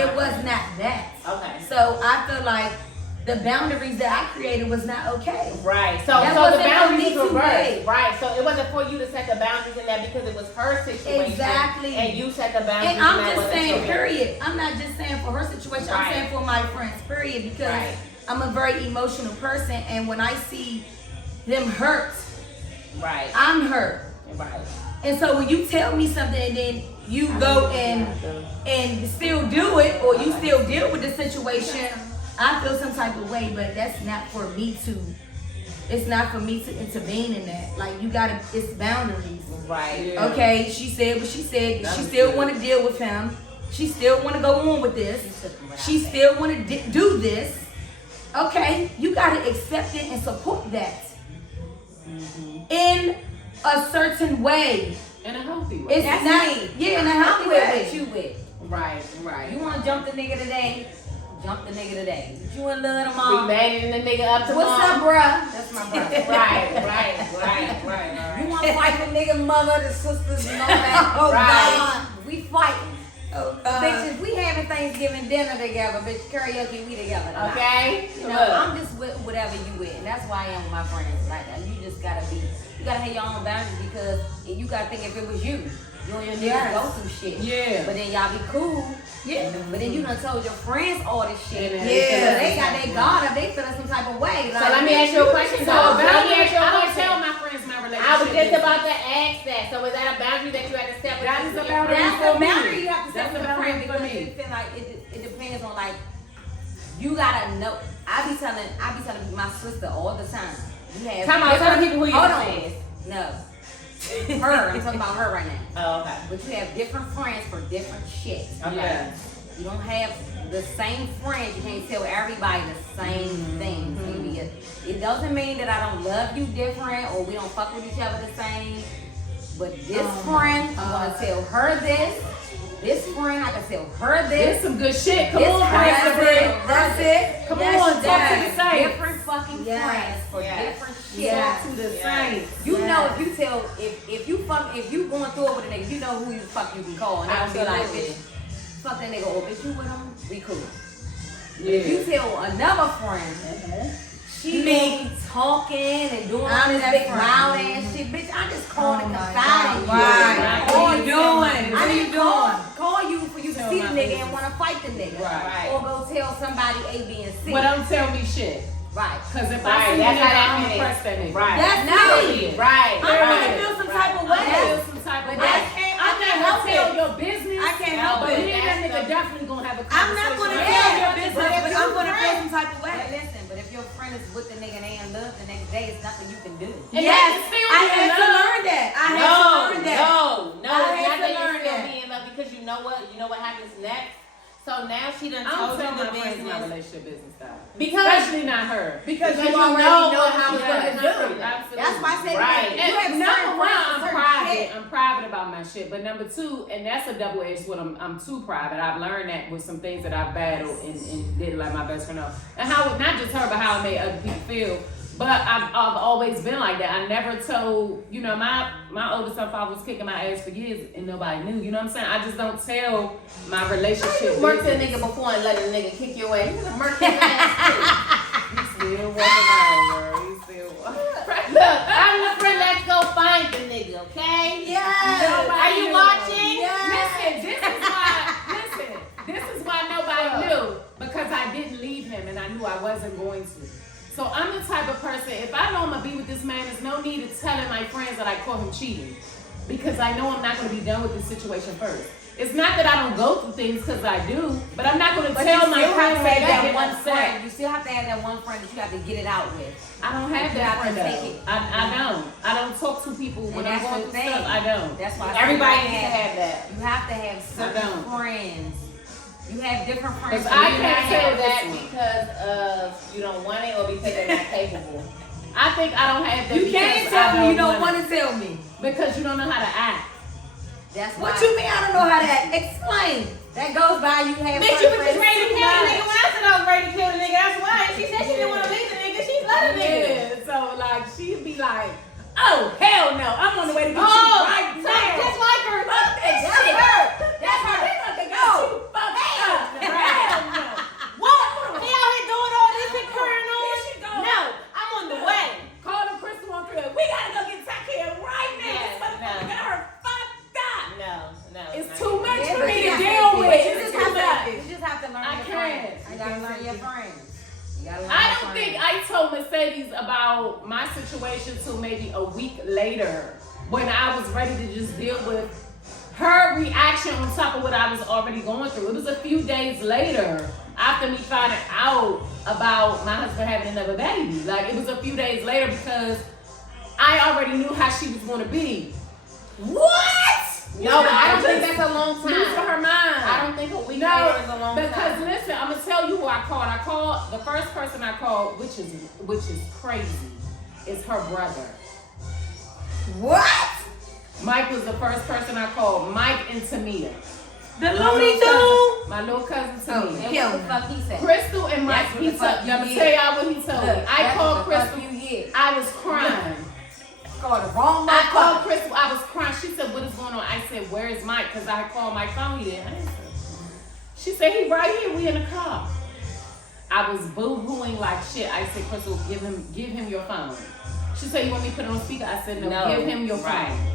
it was not that. Okay. So I feel like the boundaries that I created was not okay. Right. So the boundaries were reversed. Right. So it wasn't for you to set the boundaries in that because it was her situation. Exactly. And you set the boundaries. And I'm just saying, period. I'm not just saying for her situation. Right. I'm saying for my friends, period. Because I'm a very emotional person, and when I see them hurt, I'm hurt. Right. And so when you tell me something and then you go and still do it, or you still deal with the situation, I feel some type of way, but that's not for me to. It's not for me to intervene in that. Like, it's boundaries. Right. Yeah. Okay, she said what she said. She still want to deal with him. She still want to go on with this. She still want to do this. Okay, you got to accept it and support that. In a certain way. In a healthy way. It's That's not, me. yeah, in a healthy way. You with. Right. You want to jump the nigga today? Jump the nigga today. You in love We tomorrow? managing the nigga up tomorrow. What's up, bruh? That's my brother. Right. You want to fight the nigga mother, the sisters, and all that? Oh, Right. God. We fighting. Oh, Bitches, we having Thanksgiving dinner together, bitch. Karaoke, we together tonight. Okay. You know, I'm just with whatever you with, and that's why I am with my friends. Like, you just gotta have your own boundaries, because you gotta think if it was you and your niggas go through shit. Yeah. But then y'all be cool. Yeah. But then you done told your friends all this shit. Yeah. So they got their guard up. They feeling some type of way. So let me ask you a question. I I don't tell my friends my relationship. was just about to ask that. So was that a boundary that you had to set with That is a your boundary. friends? That's the boundary you have to set That's with the a friend, boundary for because me. it feel like it depends on, like, you gotta know. I be telling my sister all the time. You have Tell the people who you hold friends. on. No. Her. I'm talking about her right now. Oh, okay. But you have different friends for different shit. Okay. You don't have the same friends. You can't tell everybody the same thing. Maybe it doesn't mean that I don't love you different or we don't fuck with each other the same. But this friend, I'm gonna tell her this this friend, I can tell her There's this. some good shit. Come This on, friend, Christopher. That's it. Come Yes, on, talk to yes. the saints. Different fucking Yes. friends for Yes. different shit. Yes. Talk to the Yes. saints. You know, Yes. if you tell, if you going through it with a nigga, you know who the fuck you can call, and I feel like, Absolutely. bitch, fuck that nigga, or bitch, you with him, we cool. Yeah. If you tell another friend, she Me. be talking and doing all I'm this that big friend. loud ass shit, bitch, I just call Oh to my confide in you. God. Right. I What you doing? I What you didn't call, doing? call you for you to Tell see the my nigga business. and want to fight the nigga. Right. Or go tell somebody A, B, and C. But don't tell me shit. Right. Cause if Right, I see that's that how nigga, that I'm is. gonna press that nigga. Right. That's me. Right. I'm gonna right. feel some type of I way. feel some type of But way. I can't help tell it. your business. I can't help But it. me and that That's nigga the- definitely gonna have a I'm conversation. not gonna Yeah. tell your business, But if but you I'm gonna feel friends- some type of But way. listen, but if your friend is with the nigga and they in love, the next day it's nothing you can do. And Yes, they can still I be in had to love. learn that. I had to No, learn that. no, I it's had not to that learn you're still that. being love because you know what happens next. So now she done I don't told tell you my the friends my business. relationship business style. Because Especially not her. Because you you already know know what how she's it's gonna gonna do. do. Absolutely. That's why I said Right. you have And certain number one, friends I'm for certain private. shit. I'm private about my shit. But number two, and that's a double-edged sword. I'm too private. I've learned that with some things that I've battled and didn't let my best friend know. And how not just her, but how it made other people feel. But I've always been like that. I never told, my oldest son father was kicking my ass for years and nobody knew. You know what I'm saying? I just don't tell my relationship. Worked a business. nigga before and let a nigga kick your ass. You gonna murk his ass He still walking around, girl. He still walking. too. Look, I'm the friend. Let's go find the nigga, okay? Yes. Are you watching? Listen, this is why nobody knew, because I didn't leave him and I knew I wasn't going to. So I'm the type of person, if I know I'm gonna be with this man, there's no need of telling my friends that I caught him cheating, because I know I'm not gonna be done with this situation first. It's not that I don't go through things, because I do, but I'm not gonna But tell you my still friends have to that have they that get one upset. friend. You still have to have that one friend that you have to get it out with. I don't have You that have to friend take though. it. I don't talk to people when And I'm that's going the through thing. stuff. I don't. That's why Everybody you needs to have that. You have to have certain don't. friends. You have different friends. 'Cause for I You can't not tell have this that one. because of you don't want it or because they're not capable. I think I don't have that. You can't because tell I me you don't want want to tell me. it. Because you don't know how to act. That's why. What you mean I don't know how to act? Explain. That goes by you have Bitch, you was friends just ready to too kill the much. nigga when I said I was ready to kill the nigga. That's why. She said she didn't want to leave the nigga. She let the nigga. Yeah, so like she'd be like, "Oh hell no, I'm on the way to get you Oh, right so now." just like her. Fuck that That's shit. her. That's her. They about to go. Fuck hell no. Hell no. What? He out here doing all this and carrying on? Here she go. No, I'm on the way. Call the Crystal on through. We gotta go get Tack here right now. Yeah, This motherfucker no. got her fucked up. No. It's not too yet. much Yeah, for but me you to have deal to- with. but you It's just too have to- much. You just have to learn I your can't. friends. You gotta learn your friends. You gotta learn I your don't friends. think I told Mercedes about my situation till maybe a week later, when I was ready to just deal with her reaction on top of what I was already going through. It was a few days later after me finding out about my husband having another baby. Like, it was a few days later because I already knew how she was going to be. What? No, but I don't think that's a long time. Losing her mind. I don't think a week No, later is a long because time. listen, I'm gonna tell you who I called. I called the first person I called, which is crazy, is her brother. What? Mike was the first person I called. Mike and Tamia. The My Looney little cousin- Tune? My little cousin And Tamia. what the fuck he said? Crystal and Mike. That's what He the told. fuck I'm you gonna did. tell y'all what he told me. Look, I that's called what the fuck Crystal. you did. I was crying. Called the wrong I called motherfucker. Crystal. I was crying. She said, "What is going on?" I said, "Where is Mike?" Because I called my phone. He didn't answer. She said, "He right here. We in the car." I was boo-hooing like shit. I said, "Crystal, give him your phone." She said, "You want me to put it on speaker?" I said, "No, No. give him your Right. phone."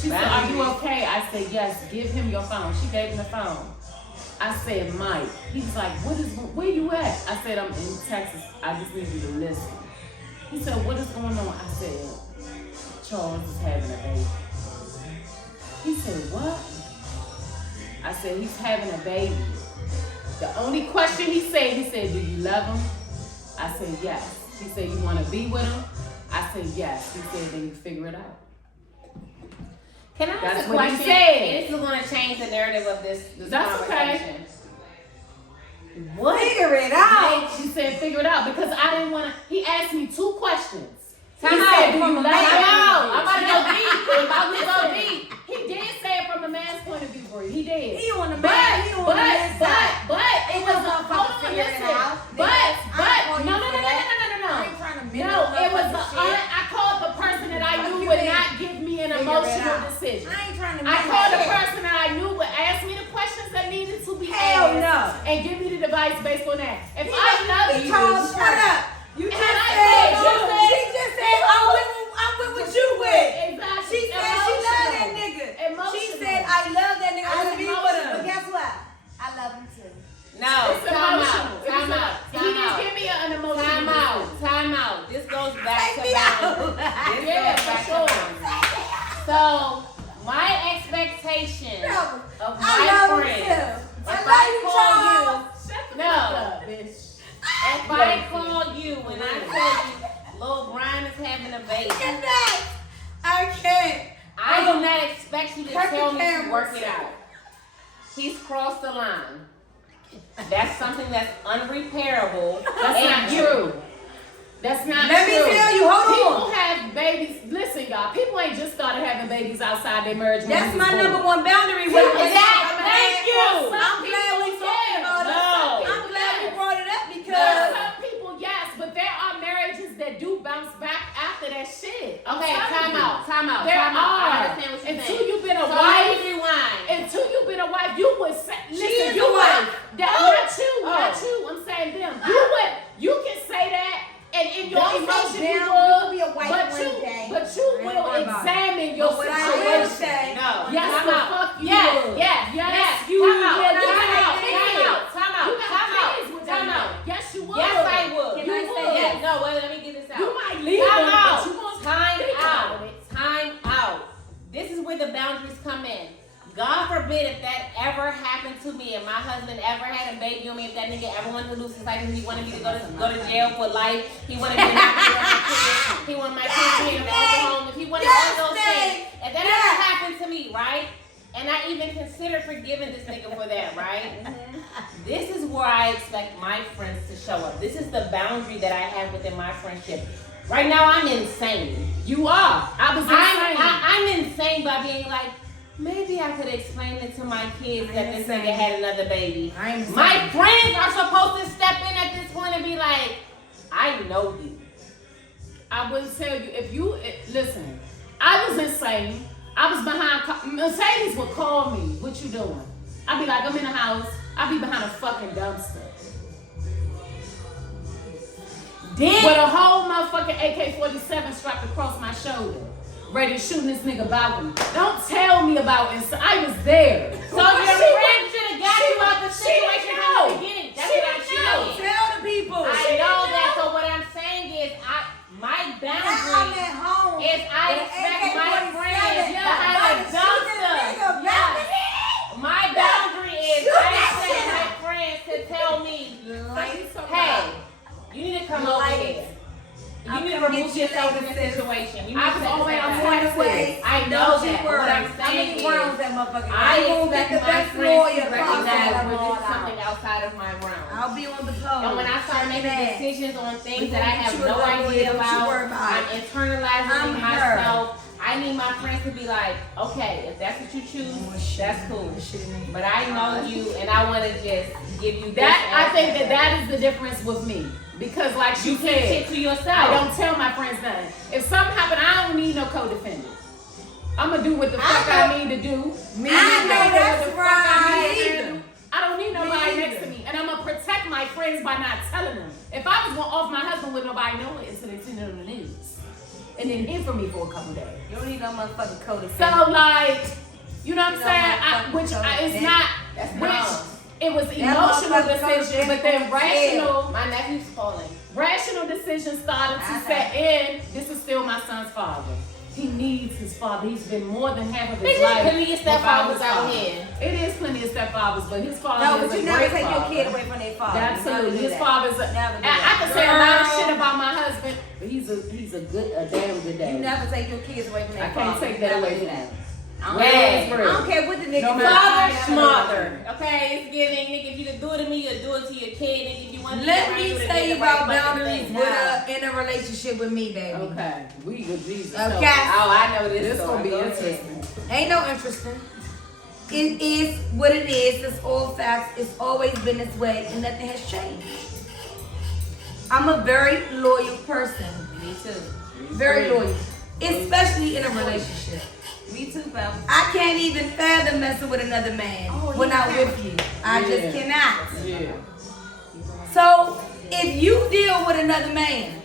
She said, "Are you Boundaries. okay?" I said, "Yes, give him your phone." She gave him the phone. I said, "Mike." He was like, where you at?" I said, "I'm in Texas. I just need you to listen." He said, "What is going on?" I said, "Charles is having a baby." He said, "What?" I said, "He's having a baby." The only question he said, "Do you love him?" I said, "Yes." He said, "You want to be with him?" I said, "Yes." He said, "Then you figure it out." Can I ask That's a what he question? said. And this is going to change the narrative of this That's okay. conversation. Figure it out. She said, "Figure it out," because I didn't want to. He asked me 2 questions. He Time said, out. "Do you love Time him?" out. I'm about to go deep. I'm about to go deep. He did say it from a a man's point of view for you. He did. He on the man. He on the man's side. But it was a hold on, listen. But no. I ain't trying to No, it was I called the person that I knew would not give me an emotional decision. I ain't trying to. I called the person that I knew would ask me the questions that needed to be asked and give me the advice based on that. If I love you, shut up. You just said. She just said I'm with what you with. Exactly. She said she loved that nigga. She said I love that nigga. I be with him. But guess what? I love him too. No, time out. He didn't give me an emotional Time out. This goes back to boundaries. Yeah, for sure. So, my expectation of my friends, if I call you and I tell you, Lil Brian is having a baby, I can't. I do not expect you to tell me to work it out. He's crossed the line. That's something that's unrepairable. That's not true. That's not true. Let me tell you, hold on. People have babies. Listen, y'all. People ain't just started having babies outside their marriage. That's my number one boundary. Thank you. I'm glad we talking about it. I'm glad we brought it up because some people, yes, but there are marriages that do bounce back after that shit. Okay, time out. There are. I understand what you're saying. Until you've been a So wife. rewind. Until you've been a wife, you would say, listen, is you a would. wife. Not you. I'm saying them. You can say that. And in your Don't emotion, say you down, will, you'll be a wife but one day. you will examine your But what I will situation. say, No. Yes, Time the out. fuck you Yes, would. yes, Yes, yes. you Time would. out. Yeah, Time you out. got kids. Time out. You got kids with Time them. out. Yes, you would. Yes, I would. You Can I say would. yes? No, wait, let me get this out. You might leave Time them, out. but you won't Time speak out. about it. Time out. This is where the boundaries come in. God forbid if that ever happened to me and my husband ever had a baby on me, if that nigga ever wanted to lose his life, he wanted me to go to jail for life, he wanted me to not be around my kids, he wanted my kids to be in a foster home, if he wanted all those things, if that ever happened to me, right? And I even consider forgiving this nigga for that, right? This is where I expect my friends to show up. This is the boundary that I have within my friendship. Right now, I'm insane. You are. I'm insane by being like, maybe I could explain it to my kids that this nigga had another baby. My friends are supposed to step in at this point and be like, I know you. I will tell you, if you, listen, I was insane. I was behind, Mercedes would call me, what you doing? I'd be like, I'm in the house. I'd be behind a fucking dumpster. With a whole motherfucking AK-47 strapped across my shoulder. Ready to shoot this nigga balcony. Don't tell me about inside. I was there. So your friend should have got you out the situation from the beginning. That's what I'm saying. tell the people. I know that. So what I'm saying is, my boundary at home. is I expect my friends to have a dumpster. Yes. My boundary is I expect my friends to tell me, hey, you need to come over here. You need to remove yourself from the situation. You need to I know that. What I'm saying is, I expect my friends to recognize when this is something outside of my realm. I'll be on the pole. And when I start making decisions on things that I have no idea about, I'm internalizing it myself. I need my friends to be like, okay, if that's what you choose, that's cool. But I know you, and I want to just give you that. I think that is the difference with me. Because like she said, shit to yourself. I don't tell my friends nothing. If something happen, I don't need no co-defendant. I'm gonna do what the fuck I need to do. I don't need nobody next to me. And I'm gonna protect my friends by not telling them. If I was gonna off my husband with nobody knowing it until they seen it on the news. And then hear from me for a couple days. You don't need no motherfucking code. So like, you know what I'm saying? It's not, it was emotional decision, but then rational. My nephew's calling. Rational decisions started to set in. This is still my son's father. He needs his father. He's been more than half of his life. There's plenty of stepfathers out here. It is plenty of stepfathers, but his father No, is but you a never great take father. your kid away from their father. Absolutely, his father's. I can say a lot of shit about my husband, but he's a damn good dad. You never take your kids away from their father. I can't take that away from him. I don't care what the nigga father smother. Okay, it's giving, nigga. If you can do it to me, you'll do it to your kid. Nigga, if you want to let me tell you about boundaries in a relationship with me, baby. Okay, we with Jesus. Okay. Oh, I know this. This gonna be interesting. Ain't no interesting. It is what it is. It's all facts. It's always been this way, and nothing has changed. I'm a very loyal person. Me too. Very loyal. Especially in a relationship. Me too, pal. I can't even fathom messing with another man when I'm with you. I just cannot. Yeah. So, if you deal with another man,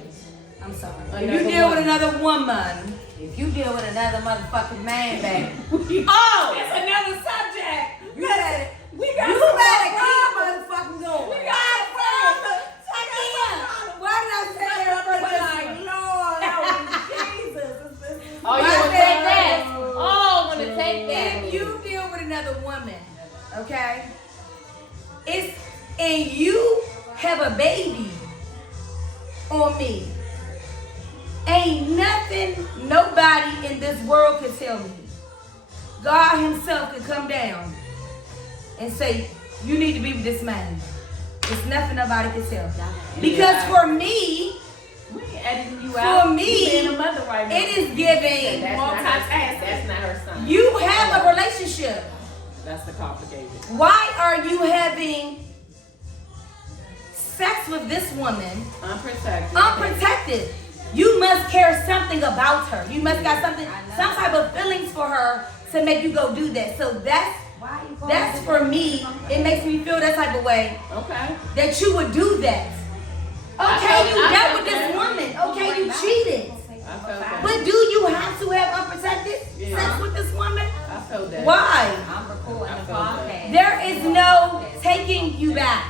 I'm sorry. If you deal with another woman, If you deal with another motherfucking man, baby. oh, it's another subject. You better, We got you some better more keep problems. motherfucking going. We got a problem. Why did I say that? Like, Lord, help me, Jesus. Oh, you want to take that? Oh, want to take that? If you deal with another woman, okay, and you have a baby on me, ain't nothing nobody in this world can tell me. God himself can come down and say, you need to be with this man. It's nothing nobody can tell. Because for me, We ain't editing you out. for me, You being a mother right now. it is giving, That's not her son. you have a relationship. That's the complicated. Why are you having sex with this woman Unprotected. unprotected? You must care something about her. You must got something, some type of feelings for her to make you go do that. So that's for me. It makes me feel that type of way Okay. that you would do that. Okay, you I dealt felt with this that. woman. Okay, you cheated. I felt that. But do you have to have unprotected Yeah. sex with this woman? I felt that. Why? I'm recording the I feel podcast. There is no taking you back.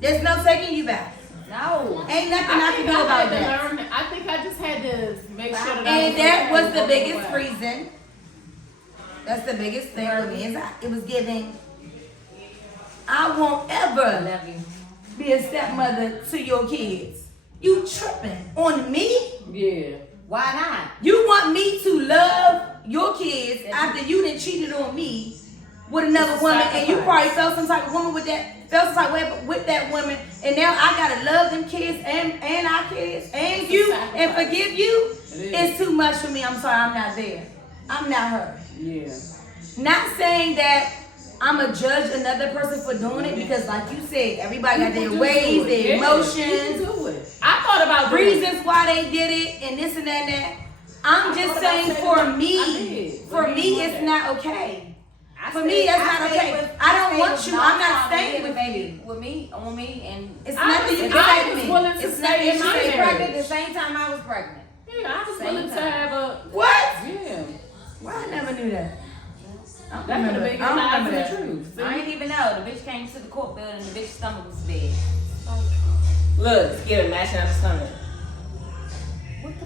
There's no taking you back. No. Ain't nothing I can think do I about had to that. learn. I think I just had to make sure that And that was the biggest reason. reason. That's the biggest thing with me. Is that it was giving. I won't I ever love you. be a stepmother to your kids. You tripping on me? Yeah. Why not? You want me to love your kids after you done cheated on me with another It's a woman, and you sacrifice. probably felt some type of woman with that, felt some type of way with that woman, and now I gotta love them kids and our kids and It's a you sacrifice. and forgive you. It is. It's too much for me. I'm sorry, I'm not there. I'm not her. Yeah. Not saying that I'm a judge another person for doing it, because like you said, everybody got their People do ways, it. their Yeah, emotions, people do it. I thought about doing it. reasons why they did it, and this and that and that. I'm I just thought saying about for saying I me, did, for but you me, didn't it's want that. not okay. I For stayed- me, that's I not stayed okay. with- I don't stayed want with you. my I'm not mom staying and with baby you. with me, on me, and It's I nothing was- you I can say to was me. willing to It's stay nothing in you my can say. marriage. pregnant the same time I was pregnant. Yeah, I was Same willing to time. have a. What? Yeah. Well, I never knew that. I don't That could have remember. been I don't your remember the that. truth. I ain't even know. The bitch came to the court building and the bitch's stomach was big. Look, let's get it matching up the stomach.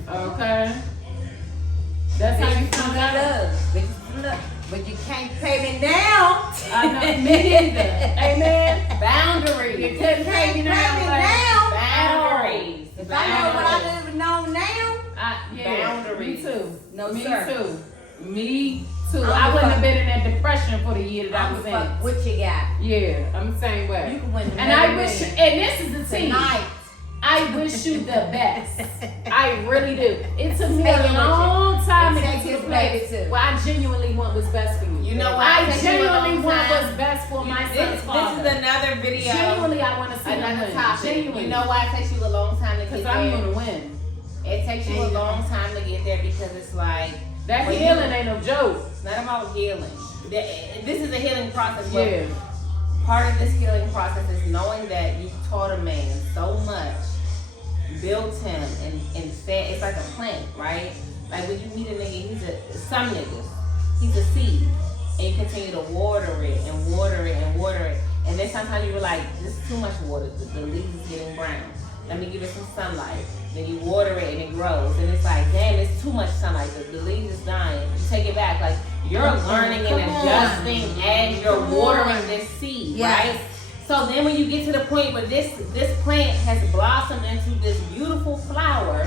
Okay. That's how you found out. Bitches love. But you can't pay me now. I know, me neither. Amen. Boundaries. You couldn't pay me Pay me now. now. Boundaries. If I know what I live know now, Yeah, Boundaries. Me too. No, me sir. too. Me too. I'm I the wouldn't fuck- have been in that depression for the year that I I'm was in. fuck what you got. Yeah, I'm the same way. You can win the And I medal wish, ring. and this is the thing. Tonight. I wish you the best. I really do. It took me Take a it with you. long time to And get take to the this place baby too. where I genuinely want what's best for you. You know what? I It takes you a genuinely long want time. what's best for my son's This father. is another video. Genuinely, I want to see him Another win. topic. Genuinely. You know why it takes you a long time to get Because there? I'm gonna win. It takes you a long time to get there because it's like That when healing you- ain't no joke. It's not about healing. This is a healing process. But Yeah. part of this healing process is knowing that you taught a man so much, built him, and fed. It's like a plant, right? Like when you meet a nigga, some niggas, he's a seed, and you continue to water it and water it and water it, and then sometimes you were like, this is too much water. The leaves is getting brown. Let me give it some sunlight. Then you water it and it grows, and it's like, damn, it's too much sunlight. The leaves is dying. You take it back, like you're learning and Come on. adjusting as you're Come watering on. this seed, Yes. right? So then when you get to the point where this plant has blossomed into this beautiful flower,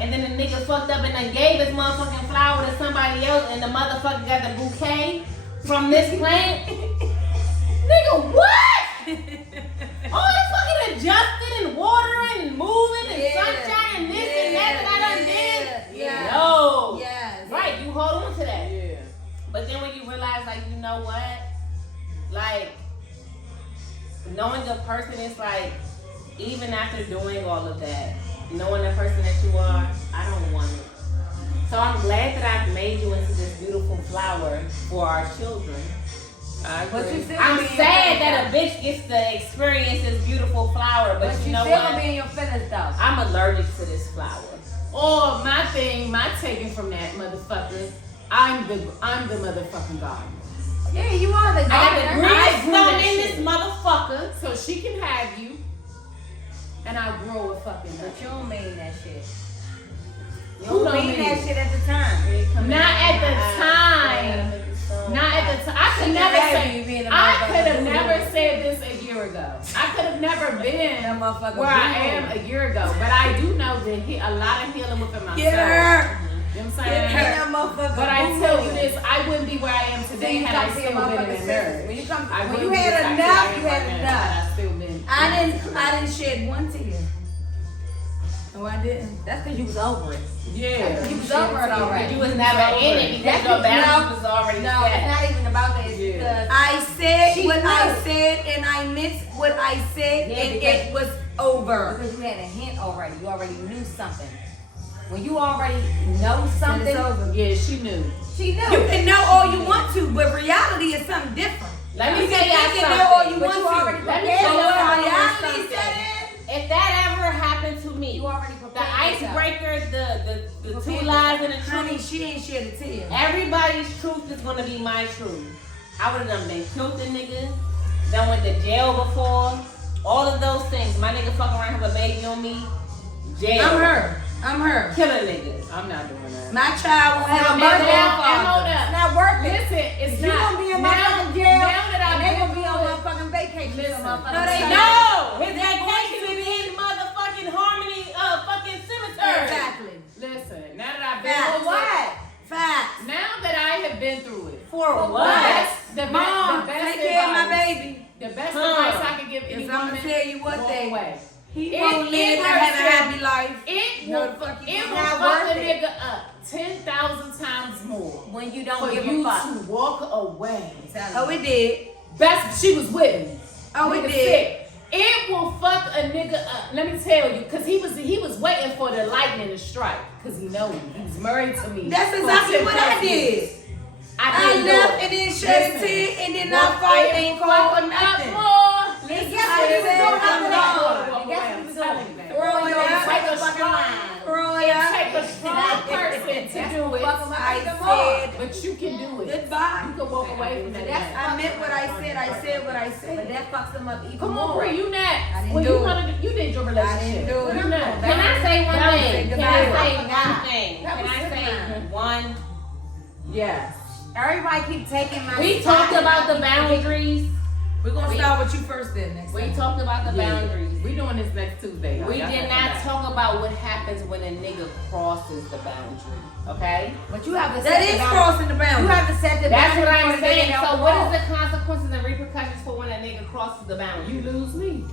and then the nigga fucked up and then gave his motherfucking flower to somebody else, and the motherfucker got the bouquet from this plant. Nigga, what? All that fucking adjusted and watering and moving and sunshine and this and that I done did. Yes. No. Yes. Right, you hold on to that. Yeah. But then when you realize like knowing a person is like, even after doing all of that, knowing the person that you are, I don't want it. So I'm glad that I've made you into this beautiful flower for our children. But you still I'm be in your sad that a feelings, bitch gets to experience this beautiful flower, but you know still what? be in your feelings though. I'm allergic to this flower. Or my taking from that motherfucker, I'm the motherfucking gardener. Yeah, you are the I got the gardener. greenest grew stone that in shit. this motherfucker. So she can have you, and I'll grow a fucking But you don't mean that shit. You Who don't don't mean mean that it? shit at the time. Not at the time. Not at the time. I could never say. I could have never said this a year ago. I could have never been That motherfucker where I beautiful. am a year ago. But I do know that a lot of healing within myself. Get her. You know what I'm Get saying? her. motherfucker. But I tell you this, I wouldn't be where I am today you had I come to still your been in motherfucking that marriage. When you come, I when wouldn't you be had the toxic enough, I am you had right now enough. had I still been. I didn't shed one tear. No, I didn't. That's because you was over it. Yeah. You was over it already. You was never in it because your boundary was already No, it's set. not even about that. It's Yeah. because I said She what I knew. said and I meant what I said Yeah, and because- it was over. Because you had a hint already. You already knew something. When you already know And something, it's over. Yeah, she knew. she knew. You can know all you want to, but reality is something different. Let me You tell can y'all think you know all you something. But want you to. already Let me prepared tell But y'all what yourself. something. reality said it. If that ever happened to me, You already the prepared yourself. icebreaker, the two prepared lies and the Honey, truth, she ain't shed a tear. everybody's truth is gonna be my truth. I would've done been killed the nigga, done went to jail before, all of those things. My nigga fuck around, have a baby on me, jail. I'm her. Killing niggas. I'm not doing that. My child won't have a And birthday now- and hold father. up. It's not worth it. Listen, it's You not. gonna be in now, motherfucking jail, now that and I've they been gonna be on through it, motherfucking vacation. Listen. No, they No, don't. his vacation is in motherfucking Harmony, fucking cemetery. Exactly. listen, now that I've been Facts. through it, Facts. now that I have been through it, For what? the Mom, best take care of my advice, baby. the best Huh. advice I can give any Because I'm woman, going to tell you one walk thing. away. He It- won't it live and hurts have a him. happy life. It No, will, fuck you. it It's will not fuck worth a it. nigga up 10,000 times more When you don't for give you a fuck. to walk away. Oh, it did. Best she was with me. Oh, it Nigga did. sick. It will fuck a nigga up. Let me tell you, cause he was waiting for the lightning to strike, cause he know me. He was married to me. That's for exactly 10 what plus I did. years. I I didn't left do it. and then shed a Listen, tear and then walk I fight away, ain't called for fuck nothing. up, boy. Listen, Listen, I this said is what I'm I'm wrong. doing. And guess what he was doing? Throw it up. Take a strong, Throw it it up. take a strong person to do it, I said but you can do it. goodbye. You can walk away from that. That's- I meant what I said. I said what I But said. that fucks them up even Come more. on, Bree, you I next. didn't When do you it. wanted, you did your relationship. do it. What you next? Can I say one That was thing? it. Can Goodbye. I say Goodbye. one thing? That Can was I say goodbye. one? Yes. Everybody keep taking my We spot. talked about the boundaries. We're gonna start with you first then next We time. talked about the Yeah. boundaries. We doing this next Tuesday. y'all. We Y'all did gotta come not back. talk about what happens when a nigga crosses the boundary. Okay? But you have to That set is the boundary. crossing the You boundary. have to set the That's boundary what for I'm the nigga saying. don't So what cross. is the consequences and repercussions for when a nigga crosses the boundary? You lose me.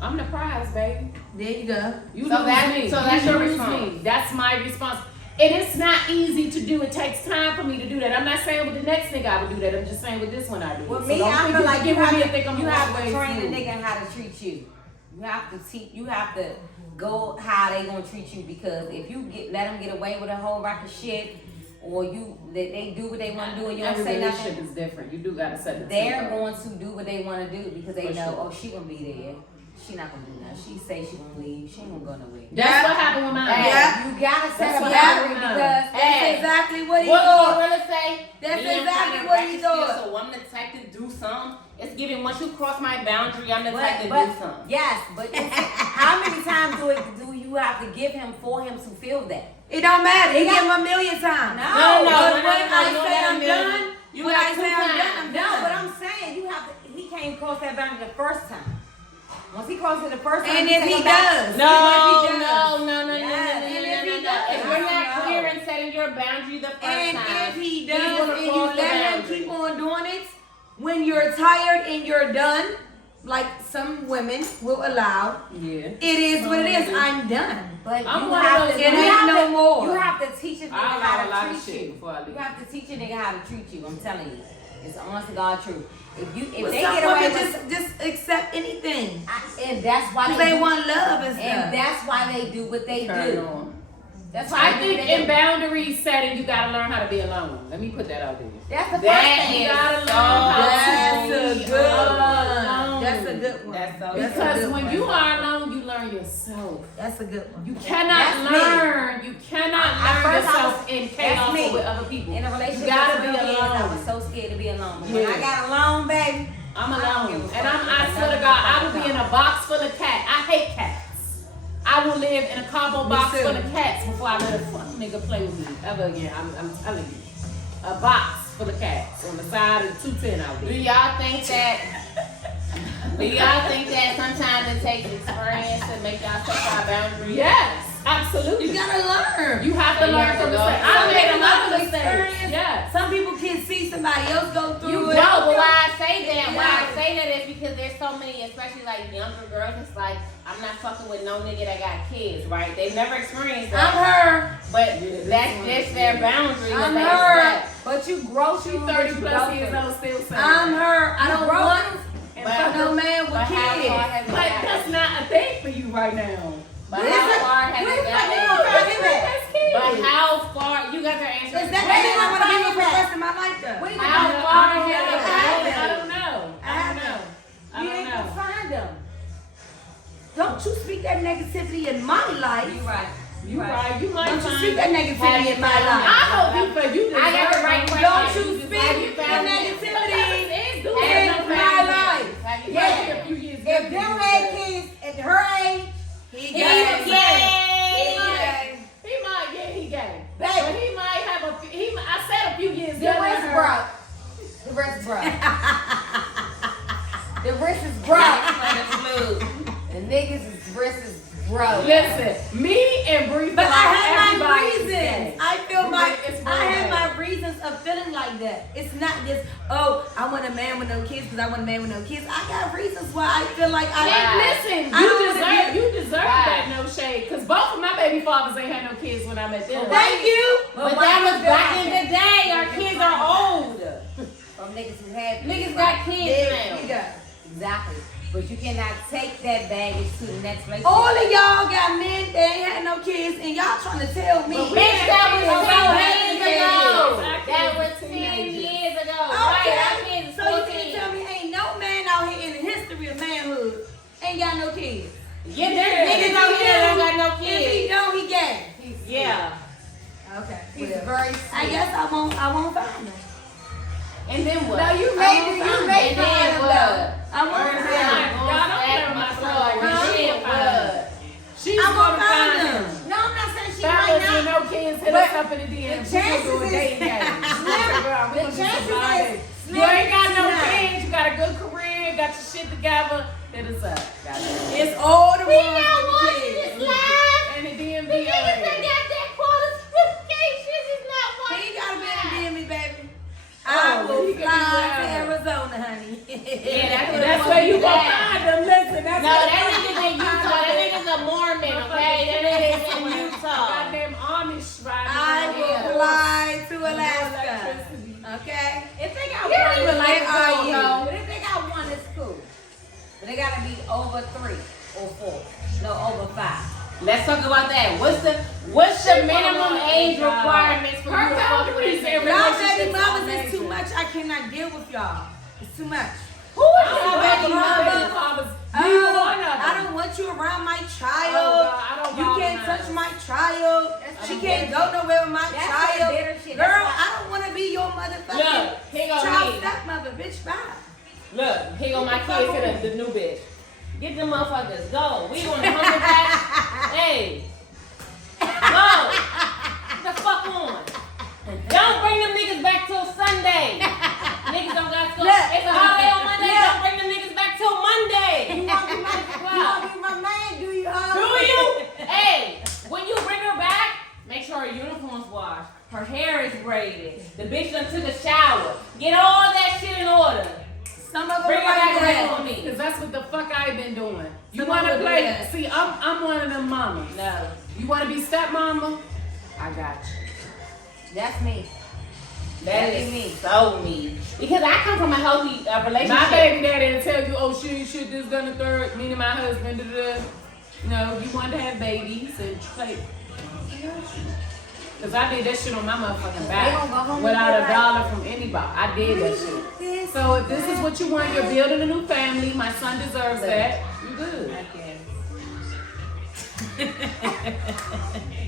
I'm the prize, baby. There you go. You So lose that- me. so that's You your lose response. me. That's my response. And it's not easy to do. It takes time for me to do that. I'm not saying with the next nigga I would do that. I'm just saying with this one I do. With So me, don't I think feel like you give me have and to, think I'm you gonna have walk to away train the smooth. nigga how to treat you. You have to teach. You have to go how they gonna treat you, because if you let them get away with a whole rack of shit, or they do what they want to do and you don't Every say relationship nothing, is different. You do gotta set the they're tempo. going to do what they want to do because they For know, sure. oh, she gonna be there. She not gonna do nothing. She say she gonna leave. She ain't gonna go nowhere. That's what happened with mine. Hey, Yeah. you gotta set That's a what boundary happened. because That's Hey. exactly what he What thought. Gorilla say? That's Me, I'm exactly trying to what he register, thought. So I'm the type to do something. It's giving once you cross my boundary, I'm the type to but do something. yes, but how many times do you have to give him for him to feel that? It don't matter. He Yeah. give him a million times. No, But no, when no, I you say don't I'm get a done, million. You when got I two say I'm times. done, I'm No, done. but I'm saying you have to. He can't cross that boundary the first time. Once he crosses it the first time, And you if take he him back. does, No, and if he no, does, no, no, no, no, Yes, no, and no, if he no, no. does, If I you're not know. clear in setting your boundary the first and time, if he he's does, gonna and you cross the let him boundary. keep on doing it, when you're tired and you're done, like some women will allow, Yeah. it is what it is. I'm done. But I'm you one of have those to. It you ain't have no to- more. You have to teach a nigga I allow a how lot to of treat shit you. before I leave. You have to teach a nigga how to treat you. I'm telling you, it's honest to God truth. If But they some get away women with just accept anything. And that's why They want love and stuff. And that's why they do what they do. That's why I think in boundary setting, you gotta learn how to be alone. Let me put that out there. That's the first That thing. you gotta learn how to That's be a good alone. one. That's a good one. That's so Because good when one. you are alone, you learn yourself. That's a good one. You cannot learn. You cannot learn yourself in chaos me. with other people. In a relationship, you gotta be for years, I was alone. so scared to be alone. But Yeah. when I got alone, baby, I'm I don't alone, give a and fuck. I swear to God, I will be in a box full of cats. I hate cats. I will live in a cardboard box too. full of cats before I let a fucking nigga play with me ever again. I'm telling you, a box full of cats on the side of the 210 out Do there. y'all think that? Do y'all think that sometimes it takes experience to make y'all set our boundaries? Yes, absolutely. You gotta learn. You have to You learn have to from go. mistakes. I Some made a people lot love of mistakes. experience. Yes. Some people can see somebody else go through it. No, but why I say that, why Yeah. I say that is because there's so many, especially like younger girls, it's like, I'm not fucking with no nigga that got kids, right? They've never experienced I'm that. her. But that's just their boundary. I'm that they her. set. but you grow She through 30 what you plus go years through. old, still saying I'm that. her. I don't grow want And But- fuck no man with But how kids. far has it But gotten? that's not a thing for you right now. But Where's how it- far has where's it the gotten? fucking find him at? But how far, you got their answer. Is that everything I want to be with for the rest of my life though? Where you How gonna far I has it gotten? don't know. I I don't know. I You don't ain't know. gonna find them. Don't you speak that negativity in my life. You right. You right. You might Don't you find speak that it. negativity in my I life. hope you for you I got the right deserve question. it. Don't you Have speak you the found it? negativity It's in doing my life. Have you Yeah. found it? A few years If ago, them you had said. kids at her age, He He got it. gay. He might, yeah, he gay. Baby. But he might have I said a few years the younger wrist than broke. her. The wrist broke. The wrist is broke. The niggas' wrist is broke. Listen, me and Bree, But I have my everybody's reasons. gay. I feel my It's I really have bad. my reasons of feeling like that. It's not just I want a man with no kids because I want a man with no kids. I got reasons why I feel like I. And listen, I don't wanna you deserve Right. that, no shade, because both of my baby fathers ain't had no kids when I met them. Thank you. But that was back in the day. Our kids are old. From niggas who had Niggas got kids There you now. go. Exactly. But you cannot take that baggage to the next relationship. All of y'all got men that ain't had no kids, and y'all trying to tell me. Bitch, that was I'm so 10 happy years that ago. kids. That was 10 years ago. Right? Our Okay, kids is so you 14. can tell me ain't no man out here in the history of manhood ain't got no kids. Yeah, there's niggas out here that don't got no If he kids. don't, he gay. Yeah. Okay. He's whatever. very I sweet. guess I won't find him. And then what? No, you I made won't it. find You made and then it. what? I won't Or find not. him. Y'all don't Back know my my story. story. She Shit, will find what? She's I won't gonna find find him. him. No, I'm not saying she Fellas might with not. no kids, hit But us up in the DM. the We gonna do a chances dating is- game. The chances is You ain't got no slim to none. kids, you got a good career, got your shit together, hit us up. It's all the We ones not with the watching kids. this live. And the DMV The niggas that already. got that qualification is not He watching gotta be live. in the DMV, baby. I Oh, will he could be fly to wherever. Arizona, honey. Yeah, That's where you gonna find them. Listen, that's No, where that you nigga's gonna in Utah. find That them. nigga's a Mormon, okay? That nigga's in Utah. Goddamn Amish riding I around will here. fly to No Alaska. electricity. Okay? If they got You don't one, even like Where are girls, you? though. But if they got one, it's cool. But they gotta be over 3 or 4. No, over 5. Let's talk about that. What's your minimum age requirements for you to fuck with boundaries this? and Y'all relationships baby are mothers is too major. much. I cannot deal with y'all. It's too much. Who is I your don't baby want mother? baby fathers. Neither one of them. I don't want you around my child. Oh, God, I don't You bother can't mine. touch my child. That's She some can't bitter go shit. nowhere with my That's child. some bitter shit. Girl, That's why- I don't want to be your motherfucking Look, here go child me. stepmother, bitch. Bye. Look, here go my kids to the new bitch. Get them motherfuckers. Go. We on the 100 back. Hey. Go. Get the fuck on. Don't bring them niggas back till Sunday. Niggas don't got school. Look. It's a holiday on Monday. Look. Don't bring them niggas back till Monday. You want to be my man? Do you? Do you? Hey, when you bring her back, make sure her uniform's washed. Her hair is braided. The bitch done took a shower. Get all that shit in order. Some of them Bring her like back that. around on me. Cause that's what the fuck I've been doing. You Some wanna of them play? do that. See, I'm one of them mamas. No. You wanna be stepmama? I got you. That's me. That is me. So me. Because I come from a healthy relationship. My baby daddy will tell you oh, shit, this, done, the third, meaning my husband, no, you wanted to have babies and like, because I did that shit on my motherfucking back without a dollar from anybody. I did that shit. So if this is what you want, you're building a new family. My son deserves that. You good.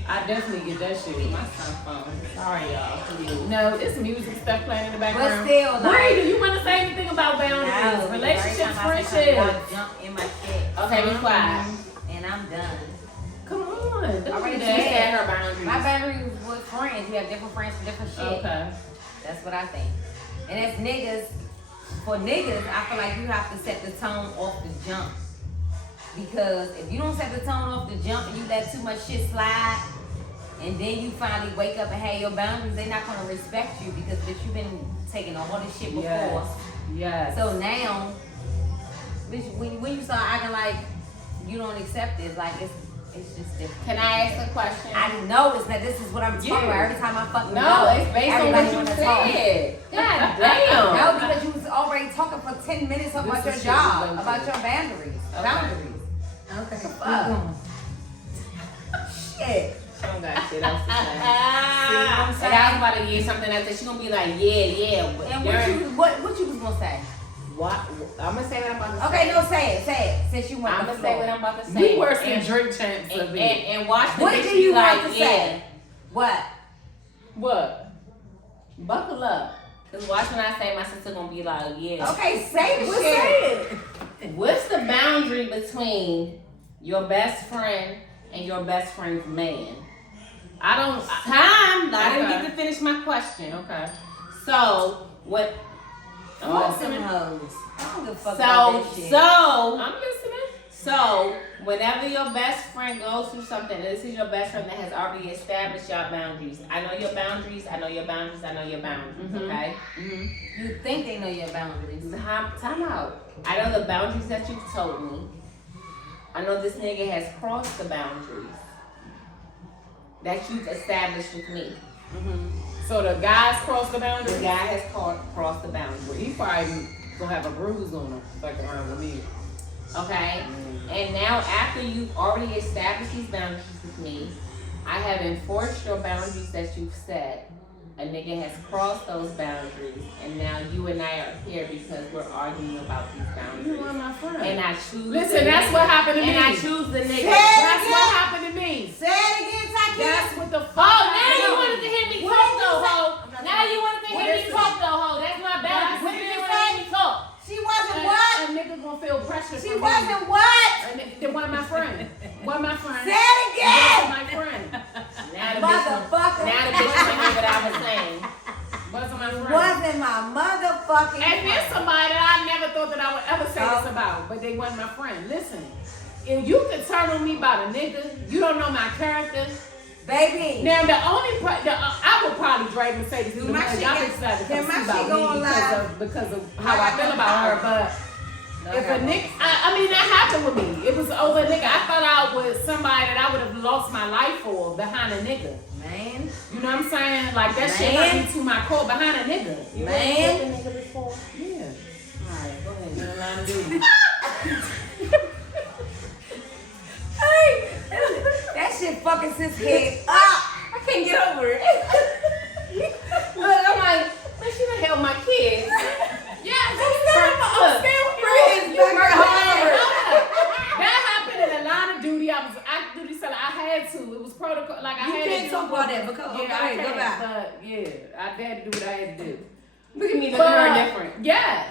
I definitely get that shit with my son's phone. Sorry, y'all. No, it's music stuff playing in the background. But still, like, Bree, do you want to say anything about boundaries, relationships, friendships? Jump in my shit. Okay, be quiet. And I'm done. Come on, don't Already do She that. said her boundaries. My boundaries with friends. We have different friends for different shit. Okay. That's what I think. And as niggas, for niggas, I feel like you have to set the tone off the jump. Because if you don't set the tone off the jump and you let too much shit slide, and then you finally wake up and have your boundaries, they're not gonna respect you because bitch, you've been taking all this shit before. Yes. So now, bitch, when you start acting like you don't accept it, like it's just different. Can I ask a question? I noticed that this is what I'm talking about every time I fucking No, go. it's based on Everybody what you wanna talk. said. God damn. No, because you was already talking for 10 minutes about your is job, shit about your boundaries. Boundaries. Okay. Fuck. Shit. She don't got shit else to say. And I was about to get something else that she gonna be like, yeah. But And during- what you was gonna say? what? I'm gonna say what I'm about to Okay, say. no, say it. Since you went I'm the gonna say what floor. I'm about to say. You worse than And- drink champs of it. and watch the What bitch do be you like, want to yeah. say? What? What? Buckle up. Cause watch when I say my sister gonna be like, yeah. Okay, say the What's shit. What's the boundary between your best friend and your best friend's man? I don't. Time. I didn't Okay. get to finish my question. Okay. So what? I'm Fuck them listening. hoes. I don't give a fuck about that shit. So I'm listening. So, whenever your best friend goes through something, and this is your best friend that has already established your boundaries. I know your boundaries, I know your boundaries, I know your boundaries, okay? You think they know your boundaries. Time out. I know the boundaries that you've told me. I know this nigga has crossed the boundaries that you've established with me. So the guys cross the The boundary. guy has crossed the boundary. He probably gonna have a bruise on him, fucking around with me. Okay? And now after you've already established these boundaries with me, I have enforced your boundaries that you've set. A nigga has crossed those boundaries, and now you and I are here because we're arguing about these boundaries. You are my friend. And I choose Listen, the that's nigga. what happened to me. And I choose the nigga. That's what happened to me. Say it again, Taki. That's what the fuck. Oh, now happened you to wanted me. to hear me What talk did you though, say? ho. Now you wanted to What hear is me it? talk though, ho. That's my boundary. What did You you wanted to hear say? me talk. She wasn't A what? nigga gonna feel pressure. She from me. wasn't what? They want my friend. Want my friend. Say it again. Wasn't my friend. Now the bitch, Motherfucker. now the bitch can hear what I was saying. Wasn't my friend. Wasn't my motherfucking And there's friend. somebody that I never thought that I would ever say this about, but they wasn't my friend. Listen, if you can turn on me about a nigga, you don't know my character. Baby. Now the only I would probably drag Mercedes Do to my because shit y'all get- decide to can come my see shit about go me on live? because of how I feel about her. But No, if a nigga, I mean that happened with me. It was over a nigga. I thought I was somebody that I would have lost my life for behind a nigga. Man. You know what I'm saying? Like that shit hurt me to my core behind a nigga. You Man. ever with the nigga before? Yeah. Alright, go ahead. You're allowed to do it. Hey, that shit fucking sis head up. I can't get over it. Look, I'm like, man, she done held my kids. Yeah, Look, Friends back at that happened in a line of duty. I was active duty, so I had to. It was protocol. Like I You had can't to talk do about that because Yeah, I go can't, back. but yeah, I had to do what I had to do. Look at me looking at her different. Yes.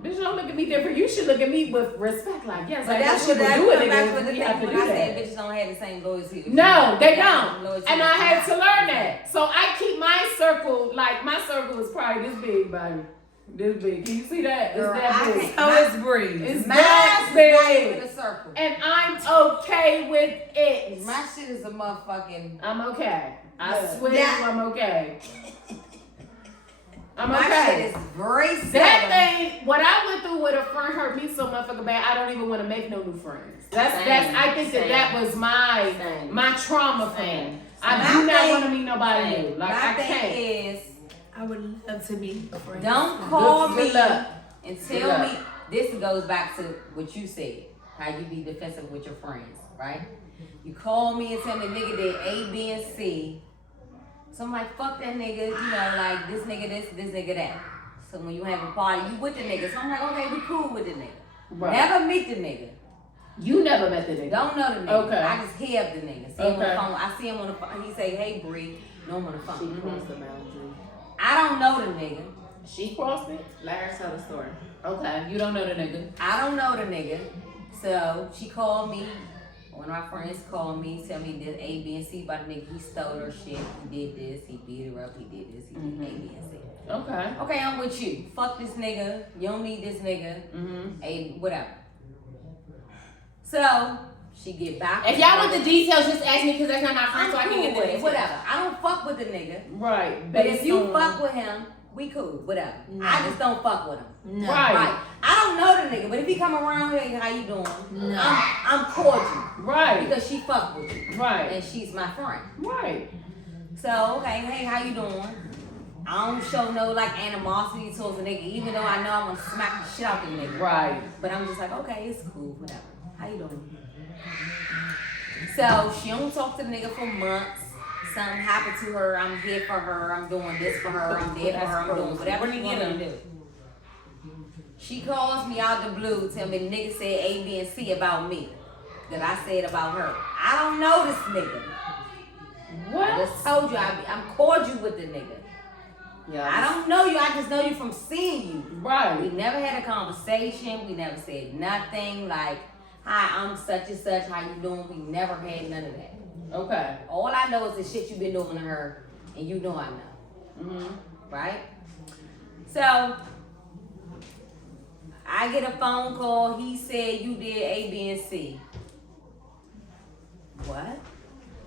Bitch, don't look at me different. You should look at me with respect. Like, yes, But I that's know what people that do it. come back nigga. with the We thing have to When do I said that. bitches don't have the same loyalty. No, they Yeah, don't. loyalty And I is had not. to learn that. So I keep my circle, like my circle is probably this big, buddy. This big. Can you see that? Girl, It's that I big. can't- Oh, my- it's breeze. It's Mine's that is not even big. a circle. And I'm okay with it. My shit is a motherfucking. I'm okay. I Yeah. swear Yeah. I'm okay. I'm My okay. shit is very That seldom. thing, what I went through with a friend hurt me so motherfucking bad. I don't even want to make no new friends. That's. I think that was my Same. my trauma Same. thing. I My do not thing- want to meet nobody new. Like My I thing can't. is, I would love to meet a friend. Don't call Good me luck. and Good tell luck. me. this goes back to what you said, how you be defensive with your friends, right? You call me and tell me nigga did A, B, and C. So I'm like, fuck that nigga, you know, like this nigga this nigga that. So when you have a party, you with the nigga. So I'm like, okay, we cool with the nigga. Right. Never meet the nigga. You never met the nigga. Don't know the nigga. Okay. I just hear of the nigga. See him on the phone. I see him on the phone. He say, hey Bree. No, I'm on the phone. She crossed the boundary. I don't know the nigga. She crossed it? Let her tell the story. Okay. You don't know the nigga. I don't know the nigga. So she called me. One of my friends called me, tell me this A, B, and C about the nigga. He stole her shit. He did this. He beat her up. He did this. He did A, B, and C. Okay. Okay, I'm with you. Fuck this nigga. You don't need this nigga. A, whatever. So she get back. If y'all want the details, just ask me because that's not my friend, I'm so I cool can get the with it. details. Whatever. I don't fuck with the nigga. Right. But if you fuck with him, we cool. Whatever. No. I just don't fuck with him. No. Right. I don't know the nigga, but if he come around, hey, how you doing? No. I'm cordial. Right. Because she fuck with you. Right. And she's my friend. Right. So, okay, hey, how you doing? I don't show no like animosity towards a nigga, even though I know I'm gonna smack the shit out the nigga. Right. But I'm just like, okay, it's cool, whatever. How you doing? So she don't talk to the nigga for months. Something happened to her. I'm here for her. I'm doing this for her. I'm there for her. I'm doing whatever you want to do. She calls me out the blue, tell me the nigga said A, B, and C about me. That I said about her. I don't know this nigga. What? I just told you I'm cordial with the nigga. Yeah. I don't know you. I just know you from seeing you. Right. We never had a conversation. We never said nothing like, hi, I'm such and such. How you doing? We never had none of that. Okay. All I know is the shit you've been doing to her, and you know I know. Right? So, I get a phone call. He said you did A, B, and C. What?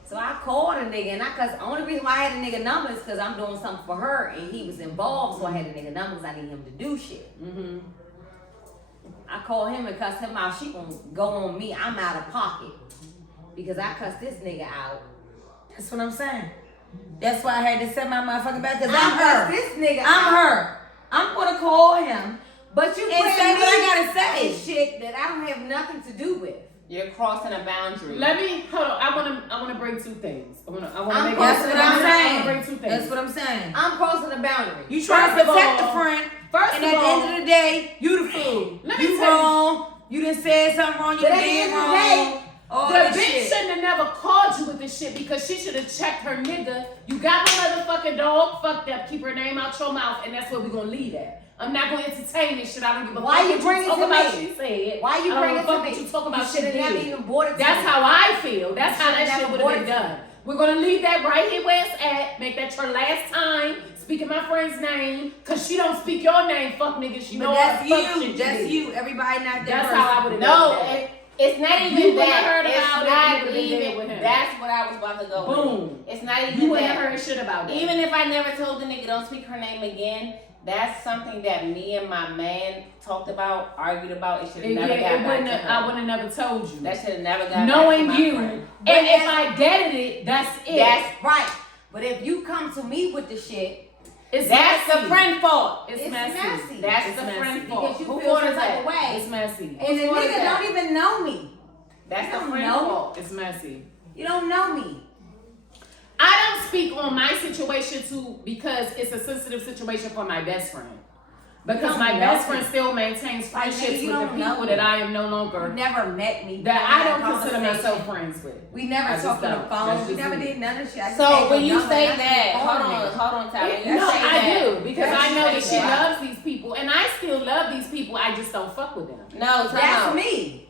So I called a nigga, and cause the only reason why I had a nigga number is because I'm doing something for her, and he was involved, so I had a nigga number because I need him to do shit. I called him and cussed him out. She gonna go on me. I'm out of pocket because I cussed this nigga out. That's what I'm saying. That's why I had to set my motherfucking back because I I'm her. cussed this nigga I'm out. her. I'm gonna call him. But you And putting say me what I gotta say. in shit that I don't have nothing to do with. You're crossing a boundary. Let me hold on. I wanna bring two things. I wanna I'm make That's what I'm I saying. wanna bring two things. That's what I'm saying. I'm crossing the boundary. You try to First of protect all- the friend, first and of at the all- end of the day, you the fool. Let me You tell you- wrong. You done said something wrong. You But at the did end of the wrong. day, All The this bitch shit. shouldn't have never called you with this shit because she should have checked her nigga. You got my motherfucking dog fucked up. Keep her name out your mouth, and that's where we gonna leave at. I'm not gonna entertain this shit. I don't give a Why fuck you what bring it talk to about. me? She said. Why you I don't bring give it a to fuck me? what you talk about. You She should have never did. even brought it to That's me. how I feel. That's You how shoulda that shit never would have been brought it to done. We're gonna leave that right here where it's at. Make that your last time speaking my friend's name, cause she don't speak your name. Fuck nigga, she know But that's all the fuck you. shit That's did. you. Everybody not that That's person. how I would have No, done that. it's not even You would've that. heard It's about it, you not would've been there with even. him. That's what I was about to go Boom. with. It's not even You wouldn't that. have heard shit about that. Even if I never told the nigga don't speak her name again, that's something that me and my man talked about, argued about. It should have never got back to her. I would have never told you. That should have never got Knowing back to my you, friend. and if I getted it, that's it. That's right. But if you come to me with the shit, It's That's messy. the friend fault. It's, It's messy. messy. That's It's the messy. friend because fault. you Who feel fault some is type that? of way. It's messy. And the Whose fault is nigga that? don't even know me. That's You the don't friend know. fault. It's messy. You don't know me. I don't speak on my situation too because it's a sensitive situation for my best friend. Because don't my know best me. friend still maintains Like, friendships you with the don't know people me. that I am no You longer, never met me. that I don't Never consider conversation. myself friends with. We never I just talked on the don't. phone. That's We just never me. did none of shit. I just So gave when her you number say and I that, called hold her on, nigga. Tyler. When you No, say I that, do because that's I know that she straight up. loves these people, and I still love these people. I just don't fuck with them. No, time That's out. me.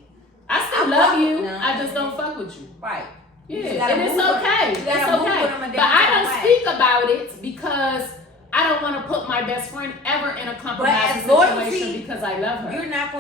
I still I love fuck you. with them. I just don't fuck with you. Right. Yeah, You gotta and it's move with- okay. you It's gotta move okay. with them a But I different don't way. speak about it because I don't want to put my best friend ever in a compromising as loyalty, situation because I love her. You're not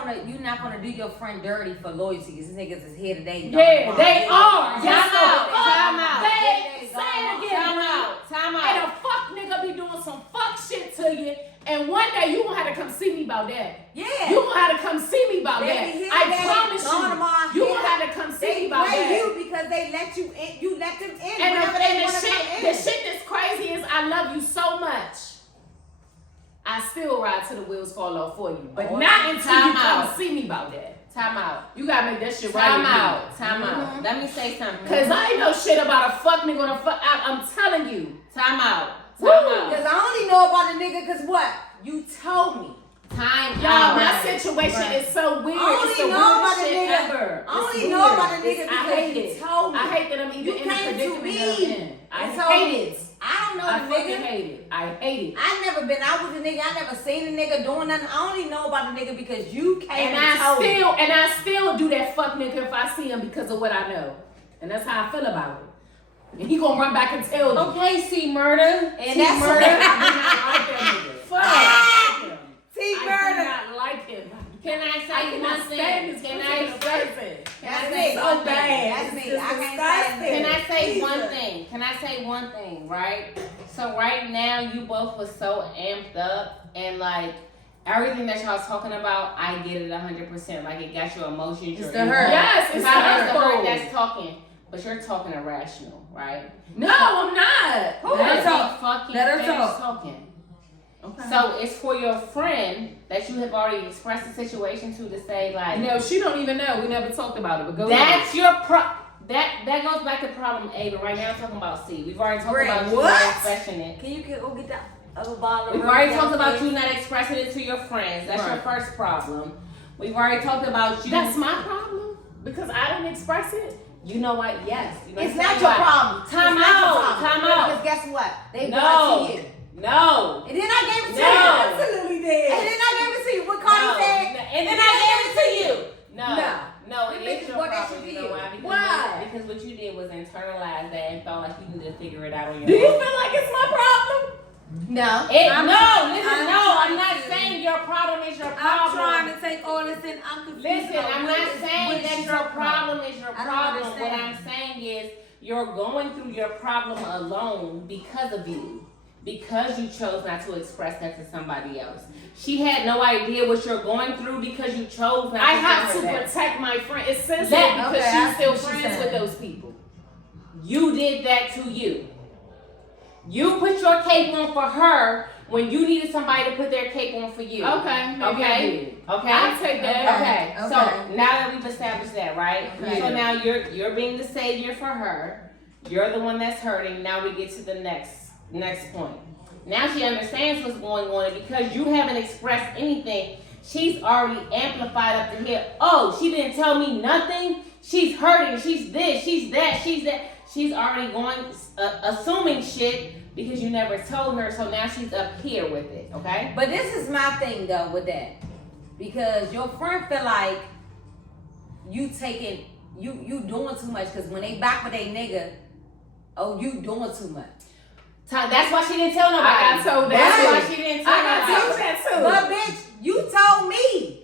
gonna do your friend dirty for loyalty because these niggas is here today. Yeah, they are. Yes, Time out. the fuck Time out. They say it again. Time bro. out. Time And out. a fuck nigga be doing some fuck shit to you, and one day you gonna have to come see me about that. Yeah. You gonna have to come see me about They that. be here I today, promise gone tomorrow, you. You here. gonna have to come see They me about play that. you because they let you in. You let them in. And whenever the they wanna shit come in. that's crazy is I love you so much. I still ride till the wheels fall off for you. But Oh, not until time you come out. see me about that. Time out. You gotta make that shit right. Time with me. out. Time out. Let me say something. Cause I ain't know shit about a fuck nigga on a fuck. I'm telling you. Time out. Woo. Time out. Because I only know about the nigga because what? You told me. Time Y'all, out. my situation is so weird. I only It's the know about weirdest the shit nigga. ever. I only It's know weird. about the nigga I because hate you it. told me. I hate that I'm even You in the came to predicament me that I'm in. I and told hate me. it. I don't know I the fucking nigga. hate it. I hate it. I never been out with a nigga. I never seen a nigga doing nothing. I only know about the nigga because you came And I still do that fuck nigga if I see him because of what I know. And that's how I feel about it. And he gonna run back and tell you. Okay, see murder. And T that's Murder, I do not like that nigga. Fuck. I don't like him. T I Murder. do not like him. Can I I say cannot one stand thing? this Can particular I person. That's It's me. so bad. That's It's me. just I can't stand disgusting. Can I say Jesus. one thing? Can I say one thing, right? So right now you both were so amped up and like everything that y'all talking about, I get it 100%. Like it got your emotions. It's your the input. hurt. Yes, it's Tyler's the hurtful. hurt that's talking, but you're talking irrational, right? No, I'm not. Who Let her her talk? fucking Let her finish talk. talking. Okay. So it's for your friend that you have already expressed the situation to say like, No, she don't even know. We never talked about it. But go that's ahead. your that goes back to problem A, but right now I'm talking about C. We've already talked Greg, about you what? not expressing it. Can you go get that other bottle? We've already talked about you not expressing it to your friends. That's your Right. first problem. We've already talked about you. That's my problem because I don't express it. You know what? Yes. You know It's what? not your problem. Time It's not your out. problem. Time out. Because guess what? They brought No. it to you. No. And then I gave it to No. you. Absolutely did. And then I gave it to you. What Cardi No. said. And then I gave it to you. No. No. No, We it make is it your more that problem. shit You to know you. why? Because Why? Because what you did was internalize that and felt like you needed to figure it out on your Do you own. feel like it's my problem? No. I'm trying not to- saying your problem is your I'm problem. trying to take all this in. I'm confused. Listen, about I'm what not is- saying what that she your talking problem about. is your I don't problem. What understand. I'm saying is you're going through your problem alone because of you. Because you chose not to express that to somebody else. She had no idea what you're going through because you chose not I to have to tell her that. protect my friend. It's sensitive That- because okay, I she's still see what she's friends with saying. those people. You did that to you. You put your cape on for her when you needed somebody to put their cape on for you. Okay, maybe I Okay. did. Okay. I'll take that. Okay. Okay. So now that we've established that, right? Okay. So now you're being the savior for her. You're the one that's hurting. Now we get to the next point. Now she understands what's going on, and because you haven't expressed anything, she's already amplified up to here. Oh, she didn't tell me nothing. She's hurting. She's this. She's that. She's that. She's already going assuming shit because you never told her. So now she's up here with it. Okay. But this is my thing though with that, because your friend feel like you taking you doing too much. Because when they back with a nigga, oh you doing too much. That's why she didn't tell nobody. I got told that That's too. why she didn't tell I got nobody. told that too. But bitch, you told me.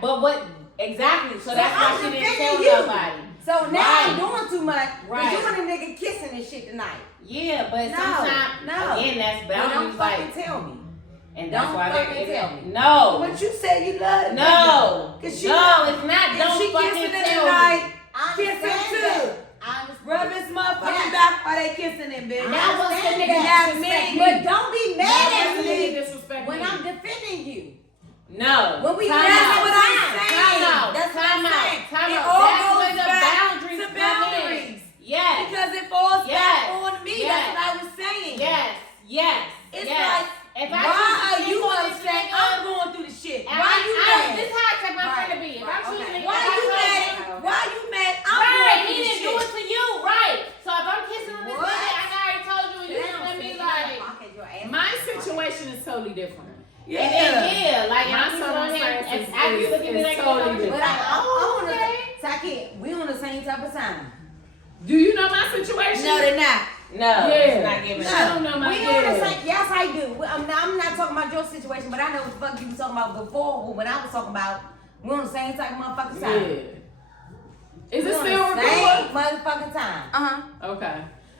But what exactly? So that's I'm why she didn't defending tell you. nobody. So now Right. I'm doing too much. Right. You and a nigga kissing and shit tonight. Yeah, but No, sometimes no. again that's But don't boundaries like, fucking tell me. and that's don't why fucking they're tell me. no, But you said you love no, Cause she no, it's not. If Don't she fucking kissing it tell tonight, me. I kiss understand him that. too. I understand. Rub his motherfucking Yes. back while they kissing him, bitch. I That was the understand nigga that. disrespect me. But don't be mad That's at the nigga me disrespect when me. I'm defending you. No. When we Time That's out. what I'm saying. Time out. That's what Time I'm out. saying. Time It out. all That's goes where the back boundaries to come in. boundaries. Yes. Because it falls Yes. back on me. Yes. That's what I was saying. Yes. Yes. It's yes. like, if I why choose to are you pick on this upset? nigga, I'm going through the shit. and Why you mad? This is how I expect my friend to be. If I Right, choose okay. to Why you mad? Why you mad? I'm Right, going he through the didn't do shit. it to you, right? So if I'm kissing on this What? nigga, I already told you, you know what I mean? Like, My situation is totally different. and then, yeah, like, My I'm on him, circumstances and I be looking is at that totally totally But different. oh, on the okay. so I can't. We on the same type of time. Do you know my situation? No, they're not. No, Yeah. it's not giving I don't know my We on the yeah. same. Yes, I do. I'm not talking about your situation, but I know what the fuck you was talking about before. When I was talking about, we on the same type of motherfucking Yeah. time. Is We it on still the same recording? motherfucking time. Okay.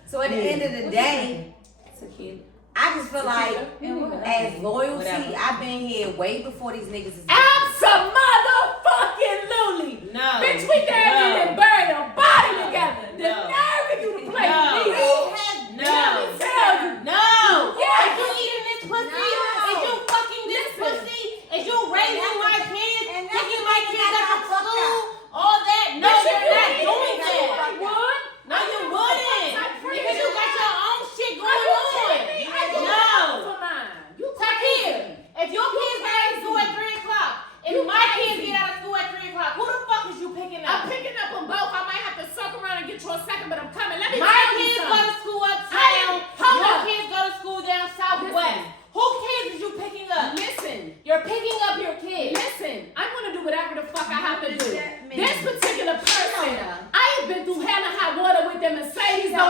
So at the end of the day, Tequila. I just feel like as loyalty, Whatever. I've been here way before these niggas is. Abso-motherfucking-lutely. No. Bitch, we down here and bury a body together. The No. nerve of you to play No. with me. No. Let me tell you. No. Yes. Is you eating this pussy? No. Is you fucking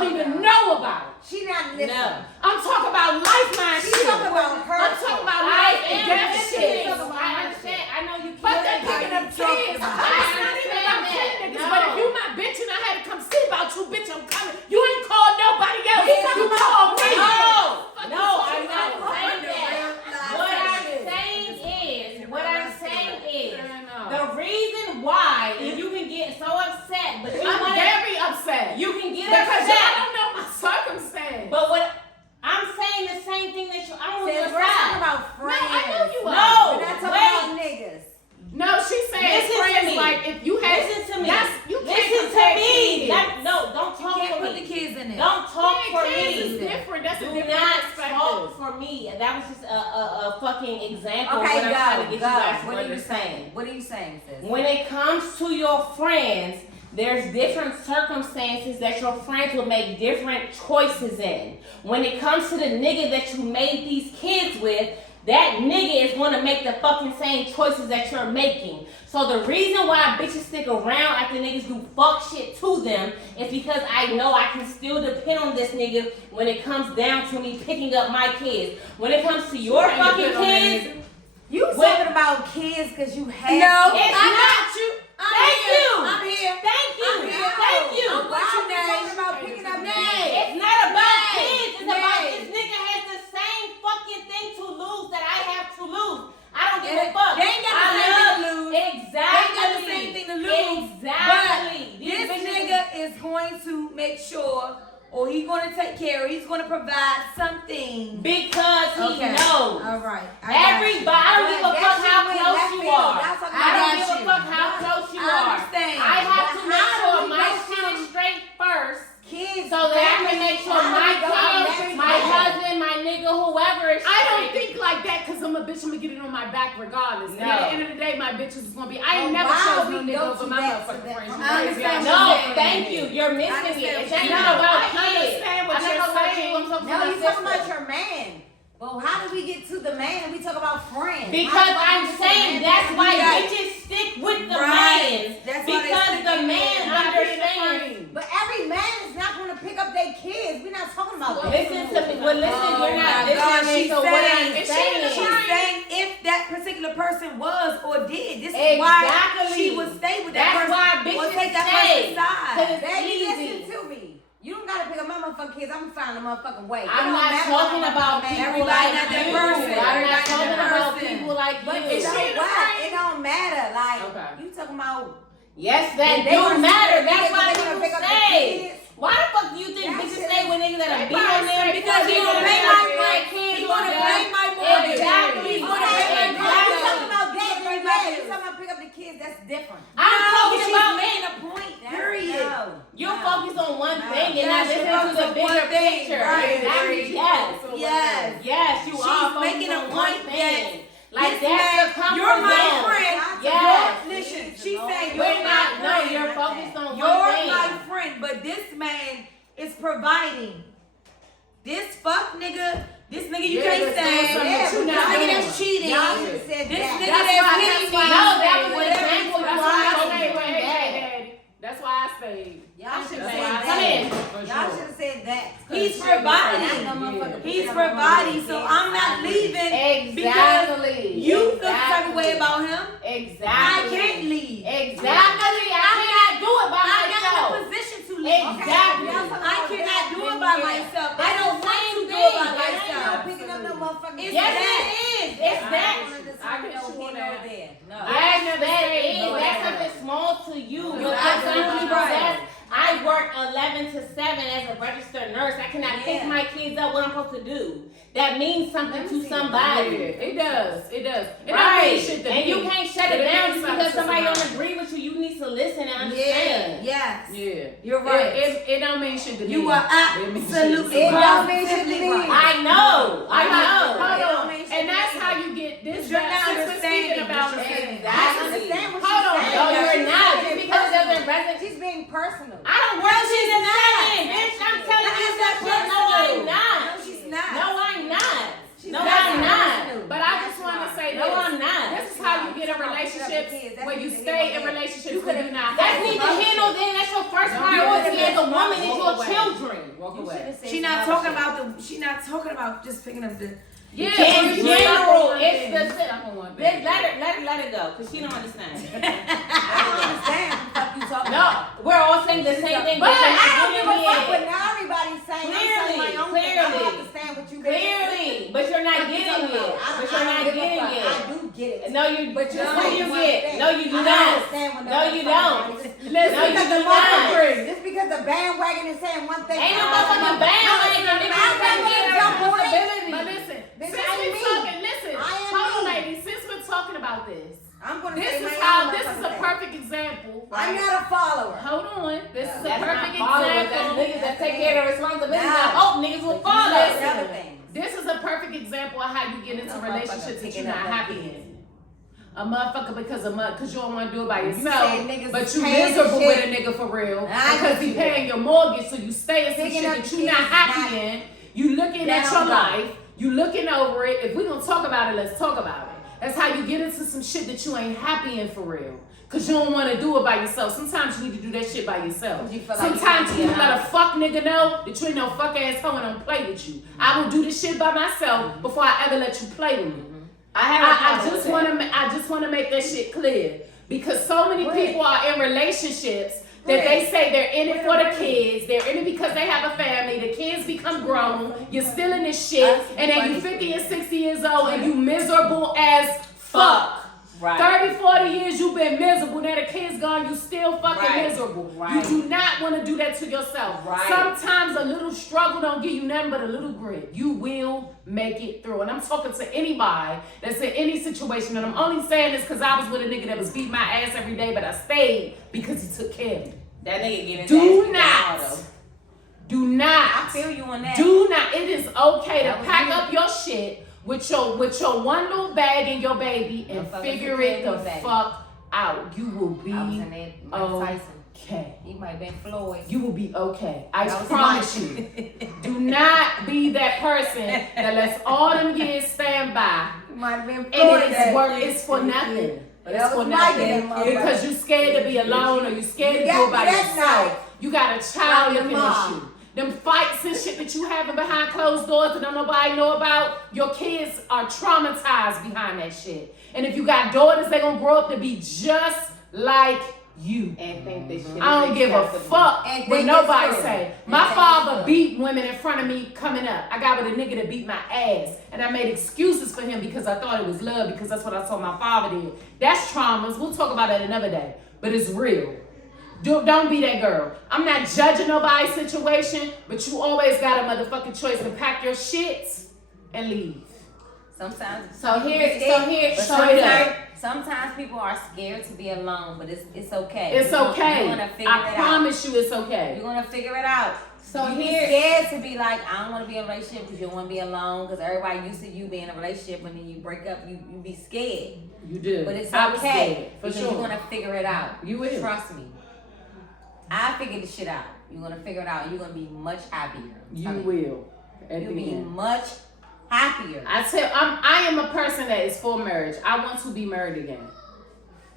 don't even know about it. She not listening. No. I'm talking about lifeline She's shit. talking about her. I'm talking about life and death shit. I understand. I know you But can't. they're picking up kids. It's not even about killing niggas. But if you my bitch and I had to come see about you, bitch, I'm coming. You ain't called nobody else. You called me. No, I'm not saying that. What I'm saying is, the reason why, if you can get so upset, but I'm very upset. you can get Because upset. I don't know my circumstance. But what I'm saying, the same thing that I'm on your We're talking side. about No, friends. I know you are. No, We're not talking about niggas. No, she's saying Listen to friends me. like if you had. Listen to me. You can't Listen to compare me. kids. No, don't You talk can't for put me. the kids in it. Don't talk for Kids is me. different. That's a Do different not perspective. talk for me. That was just a fucking example of Okay, what I'm trying to get you guys to What are you understand. saying? What are you saying, sis? When it comes to your friends, there's different circumstances that your friends will make different choices in. When it comes to the nigga that you made these kids with, that nigga is going to make the fucking same choices that you're making. So the reason why bitches stick around after niggas do fuck shit to them is because I know I can still depend on this nigga when it comes down to me picking up my kids. When it comes to your can't fucking depend on that kids, nigga. You talking about kids because you have No, kids. it's I not. got you. Thank you. I'm here. Thank you. I'm here. Thank you. I'm with you, Nay. talking about picking up Nay. It's not about Nay. kids. It's about Nay. this nigga has the same fucking thing to lose that I have to lose. I don't give They- a fuck. they ain't got the I same thing to love- lose. Exactly. They ain't got the same thing to lose. Exactly. But These this bitches- nigga is going to make sure, or he's going to take care, he's going to provide something. Because he Okay. knows. All right. I got Everybody, I don't give a fuck how close you are. I don't give a fuck how close you I are. understand. I have to But make how sure do we my go shit from is straight first. Kids, So that I can make sure my kids, my husband, my nigga, whoever is I don't straight. think like that because I'm a bitch. I'm gonna get it on my back regardless. And No. at the end of the day, my bitches is gonna be. I ain't Oh, never wow, chose we no go nigga over to my that, motherfucking to that. friends. I understand No, what you're thank saying. you. You're missing I it. understand It's what not you're about saying. I kids. understand what I'm not you're talking about you. saying. I'm talking No, about you talking about sister. your man. Well, how do we get to the man? We talk about friends. Because I'm saying that's why Yeah. bitches stick with the Right. man. That's why they Because stick the with man it. Not being a understands. friend. But every man is not going to pick up their kids. We're not talking about that. Listen to me. Well, listen, Oh you're not my God, listening she's to what saying- I'm Is she in the saying. She's saying if that particular person was or did. This is why Exactly. she would stay with that That's person. why or bitches take that stay. person's side. It's Baby, easy. listen to me. You don't gotta pick up my motherfucking kids. I'm gonna find a motherfucking way. It I'm don't not matter talking what about my people man- like Everybody not that you. person. I'm not Everybody talking not that about person. people like But you. you Is know she in the what? frame? It don't matter. Like Okay. you talking about. Yes, that They do gonna- matter. they That's gonna- why they gonna people pick up the stay. kids. Why the fuck do you think That bitches shit stay is- with niggas that They are beat on them? probably Because he you gonna don't pay have my their rent. kids He on gonna them. pay my mortgage. Exactly. He's gonna Okay, pay my you mortgage. talking about that? He's gonna pay Yeah, my you bills. talking about pick up the kids? That's different. I'm talking She's about making a point. Period. you're No. focused on one No. thing and not Yes, you're listening to the focused on bigger one thing. picture. Right, Exactly. right. Yes. Yes. Yes, you She's are focused making a on point one thing. Like This that's man, the comfort you're my zone. friend. Yes. Listen, she's saying We're you're not. my No, friend. you're focused on one You're thing. my friend, but this man is providing. This fuck nigga, this nigga you Yeah, can't that's doing stand. something that you This not nigga doing. that's cheating. Y'all should have said This that. nigga That's that's why hitting that's me. why No, that was an Whatever. example. That's Why why I I stayed with from that. Daddy. That's why I stayed. Y'all should have That's said why I Come that. in. For Y'all sure. should have said that. He's Not providing. no motherfucker He's pick up my providing, kids. so I'm not leaving because Exactly. you feel the type of way about him. Exactly. I can't leave. Exactly. I cannot do it by I'm not in a myself. position to leave. Exactly. I cannot do it by myself. I don't want to do it by myself. Picking up no motherfucking It's Yes, that. it is. It's that. I get you on that. No. Yes, never that stayed is. no That's way. something small to you. You're You're absolutely absolutely right. right. I work 11 to 7 as a registered nurse. I cannot pick Yeah. my kids up. What I'm supposed to do? That means something to Yeah, somebody. it does. It does. It don't Right. mean shit to And me. you can't shut But it it down means just something because to somebody don't somebody. agree with you. You need to listen and Yeah. understand. Yes. Yeah. You're right. It don't mean shit to me. You are It means shit to absolutely It somebody. don't mean shit to me. right. I know. I know. Hold It on. don't mean shit And to that's me. how you get this. You're not since we're understanding speaking about what you're saying. Exactly. I understand what Hold on. she's saying. No, but you're she's not. making Just it because it doesn't personal. resonate. She's being personal. I don't work No, she's in the not. setting, bitch. I'm telling How you is that that shit. No, personal? I'm not. No, she's not. No, I'm not. She's No, not I'm not. personal. But I just want to say No, this. I'm not. This is how you get a relationship relationships where you stay in relationships where you're not That's happy. neither here nor there. That's your first priority as a woman is your children. Walk away. She's not talking about just picking up the. Yeah, in general, it's the shit. Let it go, cause she don't understand. I don't understand what the fuck you talking about. No, we're all saying the same thing. But you're I not don't give a getting fuck it. what now everybody's saying. I'm saying my own thing. I don't understand what you Clearly, but you're not getting it. But you're not getting it. I do get it. No, you. But you're no, saying you one get. thing. No, you do I not. understand what No, you don't. Listen, No, you do not. Just because the bandwagon is saying one thing. Ain't no motherfucking bandwagon. But listen, Bitch, since I we're am talking, me. listen, I am hold on, me. ladies, since we're talking about this, I'm gonna this say is my how, own this is a motherfucking perfect example. thing. I'm Right? not a follower. Hold on, this is a That's perfect not followers. That's example. niggas that take care of the responsibility. Nah. I hope niggas will follow. That's Listen. other things. This is a perfect example of how you get into No relationships motherfucker that picking you're not up on happy kids. in. A motherfucker because you don't want to do it by You yourself, said niggas but you paying miserable shit. with a nigga for real I because get he you. paying your mortgage, so you stay in some Picking shit up that you're not kids, happy not- in. You looking at Down your low. life, you looking over it. If we gonna talk about it, let's talk about it. That's how you get into some shit that you ain't happy in for real. Cause you don't want to do it by yourself. Sometimes you need to do that shit by yourself. You feel like Sometimes you you can't be let a alone. fuck nigga know that you ain't no fuck ass hoe and don't play with you. I will do this shit by myself before I ever let you play with me. I just want to make that shit clear because so many people are in relationships that they say they're in it for the kids. They're in it because they have a family. The kids become grown. You're still in this shit, and then you 50 and 60 years old and you miserable as fuck. Right. 30, 40 years you've been miserable. Now the kids gone, you still fucking miserable. Right. You do not want to do that to yourself. Right. Sometimes a little struggle don't give you nothing but a little grit. You will make it through. And I'm talking to anybody that's in any situation. And I'm only saying this because I was with a nigga that was beating my ass every day, but I stayed because he took care of me. That nigga getting Do not. I feel you on that. Do not. It is okay to That was pack me. up your shit with your one little bag and your baby and Motherfuckers figure who it can't the do that. fuck out. You will be I was in there, Mike Tyson. okay. He might have been Floyd. You will be okay. I That was promise mine. you. Do not be that person that lets all them years stand by He might have been and Floyd. it's work. It's for nothing. But It's that for was Mike nothing and that because you scared to be alone or you scared to You do it got by me that yourself. night. You got a child Your looking mom. at you. Them fights and shit that you having behind closed doors that don't nobody know about, your kids are traumatized behind that shit. And if you got daughters, they gonna grow up to be just like you. and think this shit. I don't give a fuck And what think nobody it's true. say. And My think father it's true. beat women in front of me coming up. I got with a nigga that beat my ass. And I made excuses for him because I thought it was love because that's what I saw my father did. That's traumas. We'll talk about that another day. But it's real. Don't be that girl. I'm not judging nobody's situation, but you always got a motherfucking choice to pack your shit and leave. Sometimes. Sometimes people are scared to be alone, but it's okay. It's okay. You're gonna figure I it promise you it's okay. You're gonna figure it out. So you be here- scared to be like, I don't want to be in a relationship because you don't want to be alone because everybody used to you being in a relationship and then you break up, you be scared. You do. But it's I was okay scared, for because sure. you're gonna figure it out. You will. Trust me. I figured the shit out. You're gonna figure it out. You're gonna be much happier. You will. At You'll the be end. much happier. I am a person that is for marriage. I want to be married again.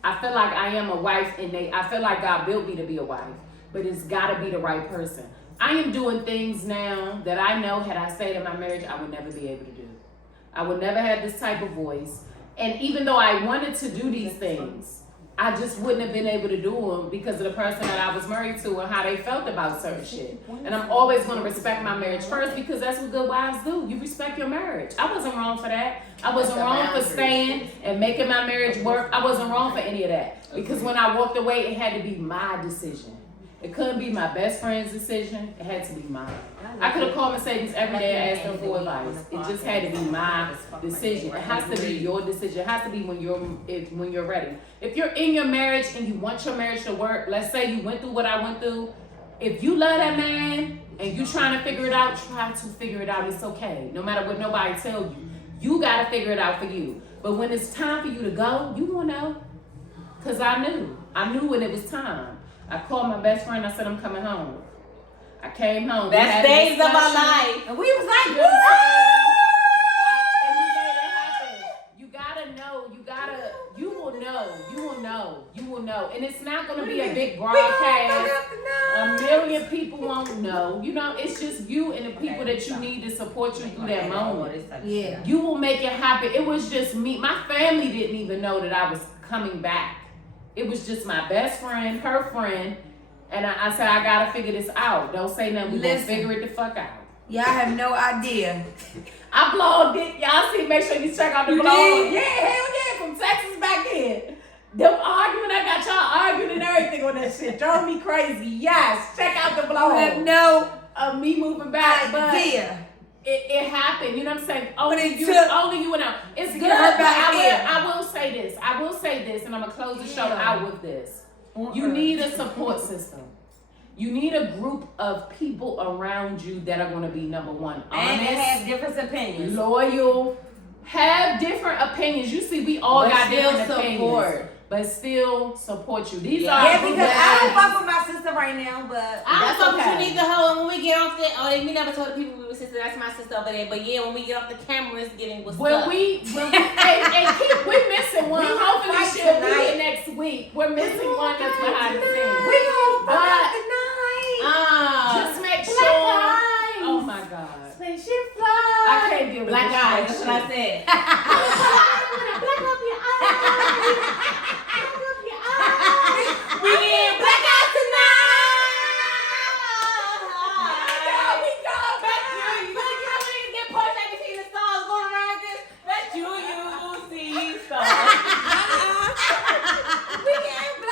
I feel like I am a wife and I feel like God built me to be a wife, but it's gotta be the right person. I am doing things now that I know had I stayed in my marriage, I would never be able to do. I would never have this type of voice. And even though I wanted to do these things, I just wouldn't have been able to do them because of the person that I was married to and how they felt about certain shit. And I'm always going to respect my marriage first because that's what good wives do. You respect your marriage. I wasn't wrong for that. I wasn't wrong for staying and making my marriage work. I wasn't wrong for any of that because when I walked away, it had to be my decision. It couldn't be my best friend's decision. It had to be mine. I could have called Mercedes every day and asked her for advice. It just had to be my decision. It has to be your decision. It has to be when you're ready. If you're in your marriage and you want your marriage to work, let's say you went through what I went through. If you love that man and you trying to figure it out, try to figure it out. It's okay. No matter what nobody tells you. You got to figure it out for you. But when it's time for you to go, you won't know. Because I knew. I knew when it was time. I called my best friend. I said, I'm coming home. I came home. Best days of our life. And we was like, You know what I'm saying? And we made it happen. You gotta know. You will know. will know, and it's not gonna be a big We gonna broadcast. have to know. A million people won't know. You know, it's just you and the people that you need to support you through that moment. Yeah. You will make it happen. It was just me. My family didn't even know that I was coming back. It was just my best friend, her friend, and I said, I gotta figure this out. Don't say nothing. We gonna Listen. figure it the fuck out. Y'all have no idea. I blogged it. Y'all see, make sure you check out the You blog. did? Yeah, hell yeah, from Texas back in. Them arguing, I got y'all arguing and everything on that shit. Drove me crazy. Yes, check out the blog. You have no Of me moving back, but idea. it happened. You know what I'm saying? But it Only you and I. It's to good. get her But back in. I will say this. I will say this, and I'm gonna close the show out with this. You need a support system. You need a group of people around you that are gonna be number one, honest, And they have different opinions. loyal, have different opinions. You see, we all But got still different opinions, support. but still support you. These Yeah. are Yeah, because I don't guys. fuck with my sister right now, but I That's don't fuck with okay. you neither, hoe. And when we get off the, we never told the people we were sister. That's my sister over there. But yeah, when we get off the camera, it's getting what's When up. we keep, we're missing one. We gonna Hopefully fight she'll be tonight. here next week. We're missing one that's behind the scenes. we